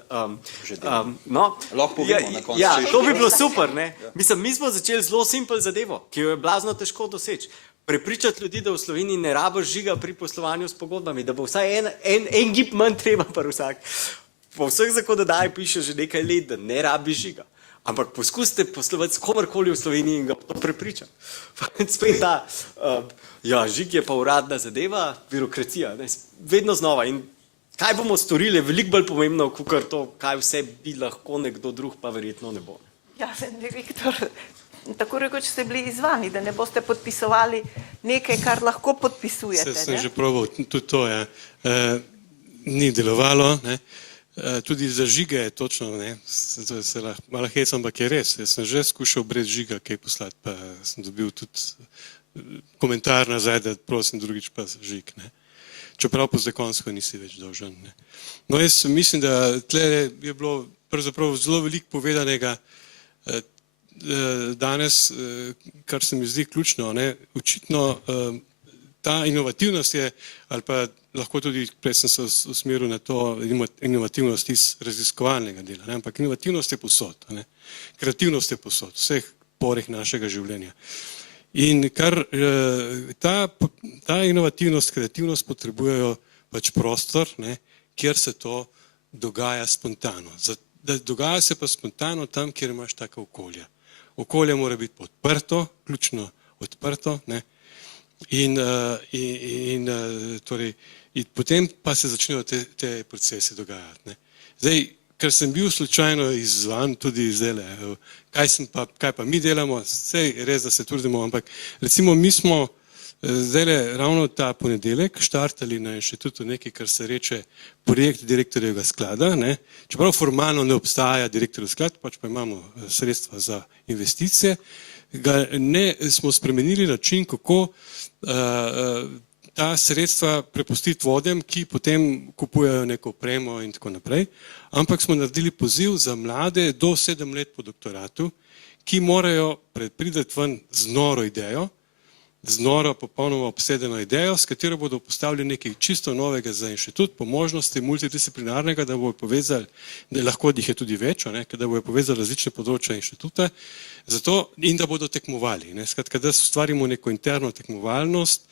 No. Lahko povemo na koncu. Ja, to bi bilo super. Ne? Mislim, mi smo začeli zelo simpel zadevo, ki jo je blazno težko doseči. Prepričati ljudi, da v Sloveniji ne rabiš žiga pri poslovanju s pogodbami, da bo vsaj en gib manj treba pri vsak. Po vseh zakonodaji piše že nekaj let, da ne rabiš žiga. Ampak poskusite poslovati s komarkoli v Sloveniji in ga to prepriča. Spet ta, žig je pa uradna zadeva, birokracija, ne, vedno znova. In kaj bomo storili, je veliko bolj pomembno, kakor to, kaj vse bi lahko nekdo drug, pa verjetno ne bo. Ja, direktor, tako rekoč ste bili izzvani, da ne boste podpisovali nekaj, kar lahko podpisujete. Sem že probal, tudi to, ja. Ni delovalo, ne. Tudi za žige je točno, ne, se malo hecam, ampak je res. Jaz sem že skušal brez žiga kaj poslati, pa sem dobil tudi komentar nazaj, da prosim drugič pa žig, ne. Čeprav po zakonsko nisi več dolžan, ne. No, jaz mislim, da tle je bilo pravzaprav zelo veliko povedanega danes, kar se mi zdi ključno, ne. Očitno ta inovativnost je, ali pa lahko tudi, prej sem se usmeril na to inovativnost iz raziskovalnega dela, ne? Ampak inovativnost je povsod, ne? Kreativnost je povsod, vseh porih našega življenja. In kar ta inovativnost, kreativnost potrebujejo pač prostor, ne? Kjer se to dogaja spontano. Dogaja se pa spontano tam, kjer imaš taka okolja. Okolje mora biti odprto, ključno odprto, ne? In potem pa se začnejo te procese dogajati. Ne. Zdaj, ker sem bil slučajno izzvan tudi zdajle, kaj pa mi delamo, sej res, da se trudimo, ampak recimo mi smo zdajle ravno ta ponedeljek štartali na inštitutu nekaj, kar se reče projekt direktorjevega sklada, ne. Čeprav formalno ne obstaja direktorjev sklad, pač pa imamo sredstva za investicije, smo spremenili način, kako ta sredstva prepustiti vodjem, ki potem kupujejo neko opremo in tako naprej, ampak smo naredili poziv za mlade do 7 let po doktoratu, ki morajo priti ven z noro idejo, z noro popolnoma obsedeno idejo, s katero bodo postavili nekaj čisto novega za inštitut, po možnosti multidisciplinarnega, da bodo povezali, da lahko jih je tudi več, da bodo povezali različne področja inštituta, zato in da bodo tekmovali. Skratka, da ustvarimo neko interno tekmovalnost,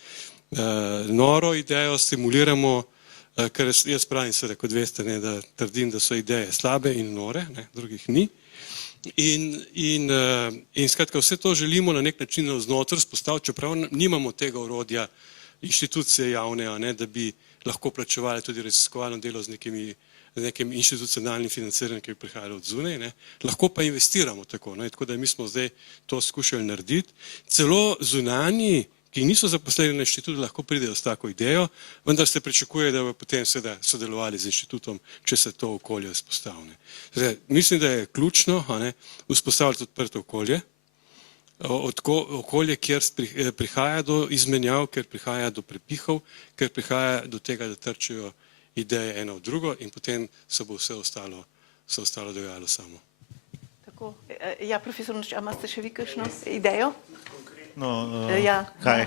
noro idejo, stimuliramo, ker jaz pravim seveda, kot veste, da trdim, da so ideje slabe in nore, drugih ni. In skratka, vse to želimo na nek način znotraj spostaviti, čeprav nimamo tega orodja inštitucije javne, da bi lahko plačevali tudi raziskovalno delo z nekim institucionalnim financiranjem, ki bi prihajalo od zunaj, lahko pa investiramo tako, tako da mi smo zdaj to skušali narediti. Celo zunanji, ki niso zaposleni na inštitutu, lahko pridejo s tako idejo, vendar se pričakuje, da bo potem seveda sodelovali z inštitutom, če se to okolje vzpostavlja. Mislim, da je ključno vzpostavljati odprto okolje, okolje, kjer prihaja do izmenjav, kjer prihaja do prepihov, kjer prihaja do tega, da trčijo ideje eno v drugo in potem se bo vse ostalo dogajalo samo. Tako. Ja, profesor Noč, a imate še vi kakšno idejo? No, Ja. kaj?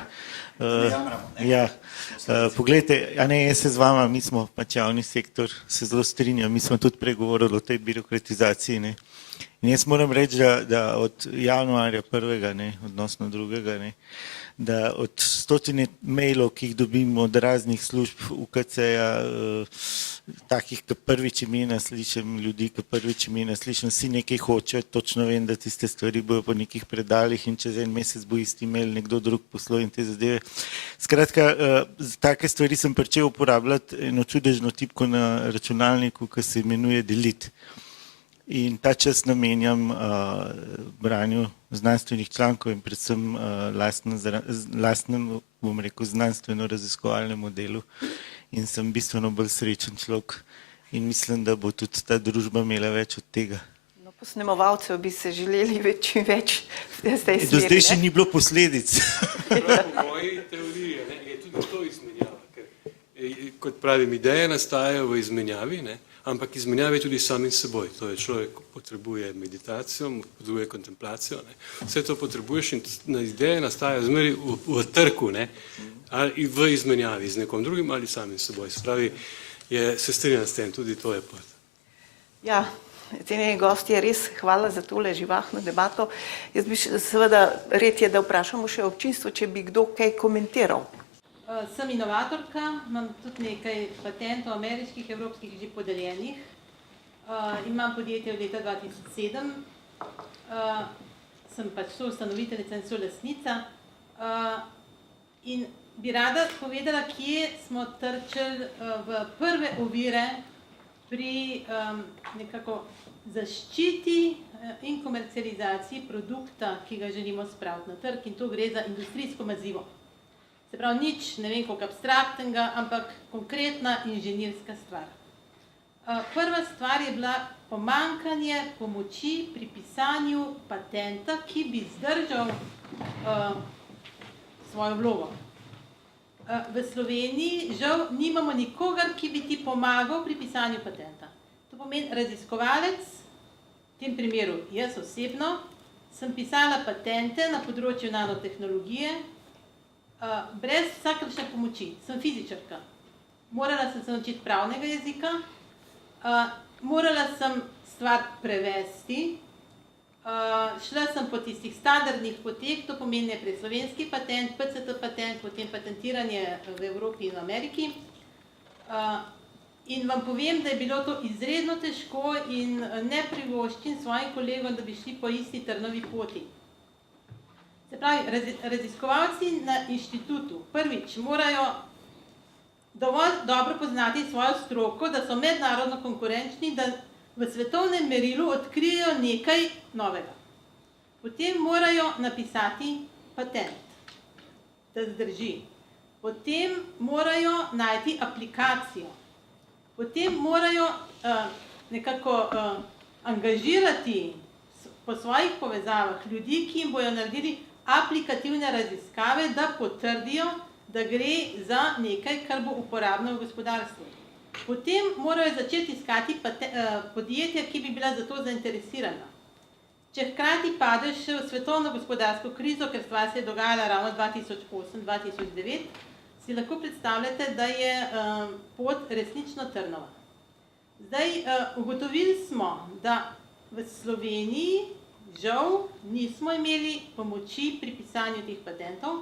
Ja, poglejte, a ne, jaz se z vama, mi smo pač javni sektor, se zelo strinjam, mi smo tudi pregovorili o tej birokratizaciji, ne. In jaz moram reči, da od januarja 1. ne, odnosno 2. ne, da od stotine mailov, ki jih dobim od raznih služb UKC-ja, takih, ki prvič imena slišim, ljudi, ki prvič imena slišim, vsi nekaj hočejo, točno vem, da tiste stvari bojo po nekih predaljih in čez en mesec bo isti mail nekdo drug poslal in te zadeve. Skratka, take stvari sem pričel uporabljati eno čudežno tipko na računalniku, ki se imenuje delete. In ta čas namenjam branju znanstvenih člankov in predvsem lastnemu, bom rekel, znanstveno-raziskovalnemu delu. In sem bistveno bolj srečen človek in mislim, da bo tudi ta družba imela več od tega. No, posnemovalcev bi se želeli več in več z tej smeri. Do zdaj še ni bilo posledic. V moji teoriji je tudi to izmenjava, ker kot pravim, ideje nastajajo v izmenjavi, ne? Ampak izmenjave tudi samim seboj. To je, človek potrebuje meditacijo, potrebuje kontemplacijo. Ne? Vse to potrebuješ in ideje nastajajo zmeri v trku, ne? Ali v izmenjavi z nekom drugim ali samim seboj. Se pravi, se strinjam s tem, tudi to je pot. Ja, cenjeni gostje, res hvala za tole živahno debato. Jaz bi seveda, red je, da vprašamo še občinstvo, če bi kdo kaj komentiral. Sem inovatorka, imam tudi nekaj patentov ameriških, evropskih že podeljenih. Imam podjetje od leta 2007, sem pač soustanoviteljica in solastnica in bi rada povedala, kje smo trčili v prve ovire pri nekako zaščiti in komercializaciji produkta, ki ga želimo spraviti na trg, in to gre za industrijsko mazivo. Se pravi, nič, ne vem koliko abstraktnega, ampak konkretna inženirska stvar. Prva stvar je bila pomanjkanje pomoči pri pisanju patenta, ki bi zdržal svojo vlogo. V Sloveniji žal nimamo nikogar, ki bi ti pomagal pri pisanju patenta. To pomeni raziskovalec, v tem primeru jaz osebno, sem pisala patente na področju nanotehnologije, brez vsakršne pomoči. Sem fizičarka. Morala sem se naučiti pravnega jezika, morala sem stvar prevesti, šla sem po tistih standardnih poteh, to pomeni najprej slovenski patent, PCT patent, potem patentiranje v Evropi in v Ameriki. In vam povem, da je bilo to izredno težko in ne privoščim svojim kolegom, da bi šli po isti trnovi poti. Se pravi, raziskovalci na inštitutu prvič morajo dovolj dobro poznati svojo stroko, da so mednarodno konkurenčni, da v svetovnem merilu odkrijejo nekaj novega. Potem morajo napisati patent, da zdrži. Potem morajo najti aplikacijo. Potem morajo nekako angažirati po svojih povezavah ljudi, ki jim bojo naredili aplikativne raziskave, da potrdijo, da gre za nekaj, kar bo uporabno v gospodarstvu. Potem morajo začeti iskati podjetja, ki bi bila za to zainteresirana. Če hkrati padeš v svetovno gospodarsko krizo, ker stvar se je dogajala ravno 2008-2009, si lahko predstavljate, da je pot resnično trnova. Zdaj, ugotovili smo, da v Sloveniji žal nismo imeli pomoči pri pisanju teh patentov.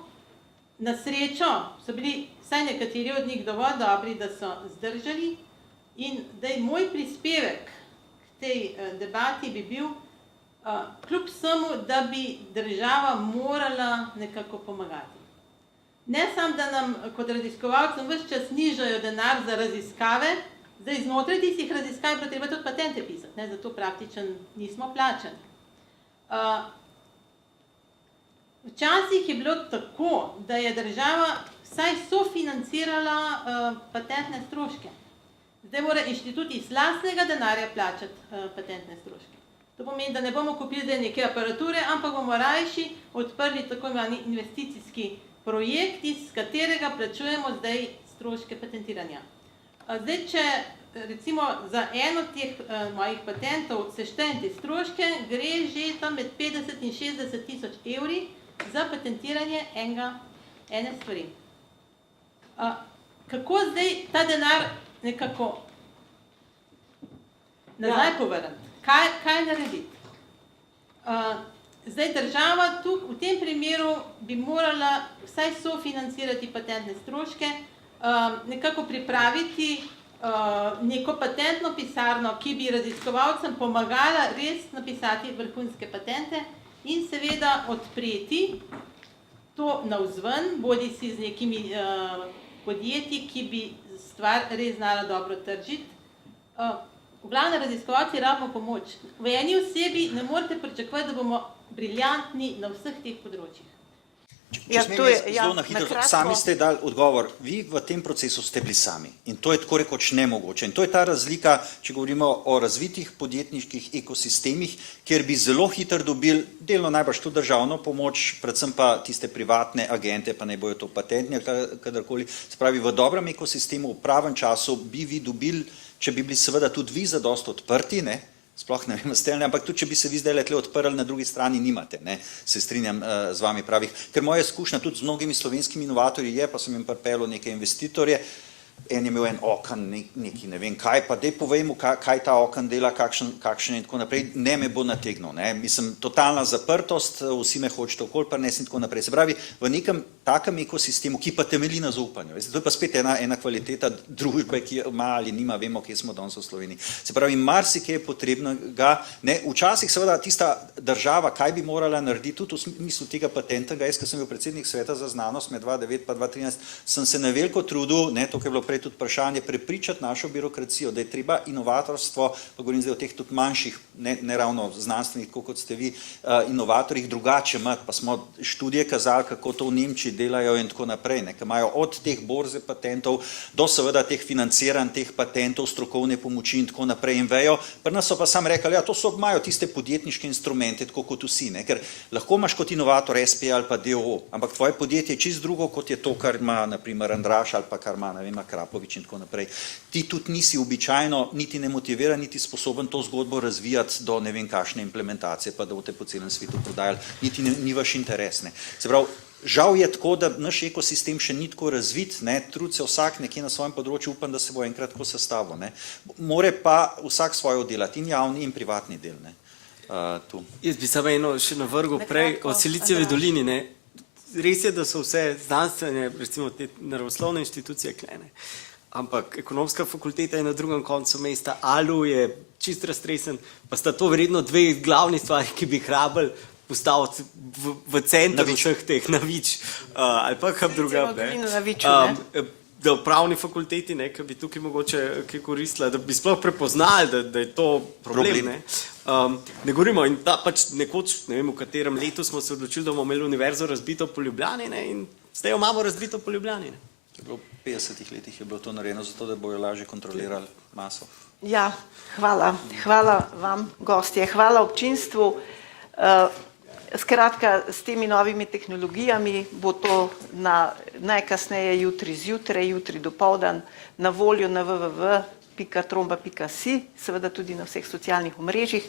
Na srečo so bili vsaj nekateri od njih dovolj dobri, da so zdržali, in da je moj prispevek k tej debati bi bil, kljub vsemu, da bi država morala nekako pomagati. Ne samo, da nam kot raziskovalcem ves čas nižajo denar za raziskave, zdaj znotraj tistih raziskav je treba tudi patente pisati, ne, zato praktično nismo plačani. Včasih je bilo tako, da je država vsaj sofinancirala patentne stroške. Zdaj mora inštitut iz lastnega denarja plačati patentne stroške. To pomeni, da ne bomo kupili zdaj neke aparature, ampak bomo rajši odprli tako imenovani investicijski projekt, iz katerega plačujemo zdaj stroške patentiranja. Zdaj, če recimo za eno teh mojih patentov seštejem te stroške, gre že tam med 50 in 60 tisoč evri za patentiranje ene stvari. Kako zdaj ta denar nekako nazaj povrniti? Kaj narediti? Zdaj država tu v tem primeru bi morala vsaj sofinancirati patentne stroške, nekako pripraviti neko patentno pisarno, ki bi raziskovalcem pomagala res napisati vrhunske patente in seveda odpreti to navzven, bodisi z nekimi podjetji, ki bi stvar res znala dobro tržiti. V glavnem raziskovalci rabimo pomoč. V eni osebi ne morete pričakovati, da bomo briljantni na vseh teh področjih. Če smem jaz zelo na hitro, sami ste dali odgovor, vi v tem procesu ste bili sami in to je tako rekoč nemogoče. In to je ta razlika, če govorimo o razvitih podjetniških ekosistemih, kjer bi zelo hitro dobili delno najbrž tudi državno pomoč, predvsem pa tiste privatne agente, pa naj bojo to patentni ali kadarkoli. Se pravi, v dobrem ekosistemu, v pravem času bi vi dobili, če bi bili seveda tudi vi zadosti odprti, ne? Sploh ne vem, ampak tudi, če bi se vi zdaj le odprli, na drugi strani nimate, ne? Se strinjam z vami pravih. Ker moja izkušnja tudi z mnogimi slovenskimi inovatorji je, pa sem jim pripeljal neke investitorje, en je imel en oken, neki ne vem kaj, pa dej povejmo, kaj ta oken dela, kakšen in tako naprej, ne me bo nategnil, ne? Mislim, totalna zaprtost, vsi me hočete okoli prines in tako naprej. Se pravi, v nekem takem ekosistemu, ki pa temelji na zaupanju. To je pa spet ena kvaliteta družbe, ki ima ali nima, vemo, kje smo danes v Sloveniji. Se pravi, marsikaj je potrebnega, ne, včasih seveda tista država, kaj bi morala narediti, tudi v smislu tega patentega, jaz, ko sem bil predsednik sveta za znanost med 2009 pa 2013, sem se na veliko trudil, ne, to je bilo prej tudi vprašanje, prepričati našo birokracijo, da je treba inovatorstvo, pa govorim zdaj o teh tudi manjših, ne ravno znanstvenih, tako kot ste vi, inovatorjih drugače imati, pa smo študije kazali, kako to v Nemčiji delajo in tako naprej, ne, ki imajo od teh borze patentov do seveda teh financiranj, teh patentov, strokovne pomoči in tako naprej in vejo, pri nas so pa sam rekli, ja, to so imajo tiste podjetniške instrumente, tako kot vsi, ne, ker lahko imaš kot inovator SP ali pa DOO, ampak tvoje podjetje je čisto drugo, kot je to, kar ima na primer Andraž ali pa kar ima, ne vem, Krapovič in tako naprej. Ti tudi nisi običajno niti nemotiviran, niti sposoben to zgodbo razvijati do ne vem kakšne implementacije, pa da boste po celem svetu prodajali, niti ni vaš interes, ne. Se pravi, žal je tako, da naš ekosistem še ni tako razvit, ne, trud se vsak nekje na svojem področju, upam, da se bo enkrat tako sestavil, ne. More pa vsak svoje oddelati, in javni in privatni del, ne, tu. Jaz bi samo eno še navrgel prej o Silicijevi dolini, ne. Res je, da so vse znanstvene, recimo te naravoslovne inštitucije klene, ampak ekonomska fakulteta je na drugem koncu mesta, ALU je čist raztresen, pa sta to verjetno dve glavni stvari, ki bi jih rabili postaviti v centru vseh teh navič, ali pa kam drugam, ne. Da v pravni fakulteti, ne, ki bi tukaj mogoče kaj koristila, da bi sploh prepoznali, da je to problem, ne. Ne govorimo in ta pač nekoč, ne vem, v katerem letu smo se odločili, da bomo imeli univerzo razbito po Ljubljani, ne, in zdaj jo imamo razbito po Ljubljani, ne. V 50 letih je bilo to narejeno zato, da bojo lažje kontrolirali maso. Ja, hvala. Hvala vam, gostje, hvala občinstvu. Skratka, s temi novimi tehnologijami bo to najkasneje jutri zjutraj, jutri dopoldan na voljo na www.tromba.si, seveda tudi na vseh socialnih omrežjih.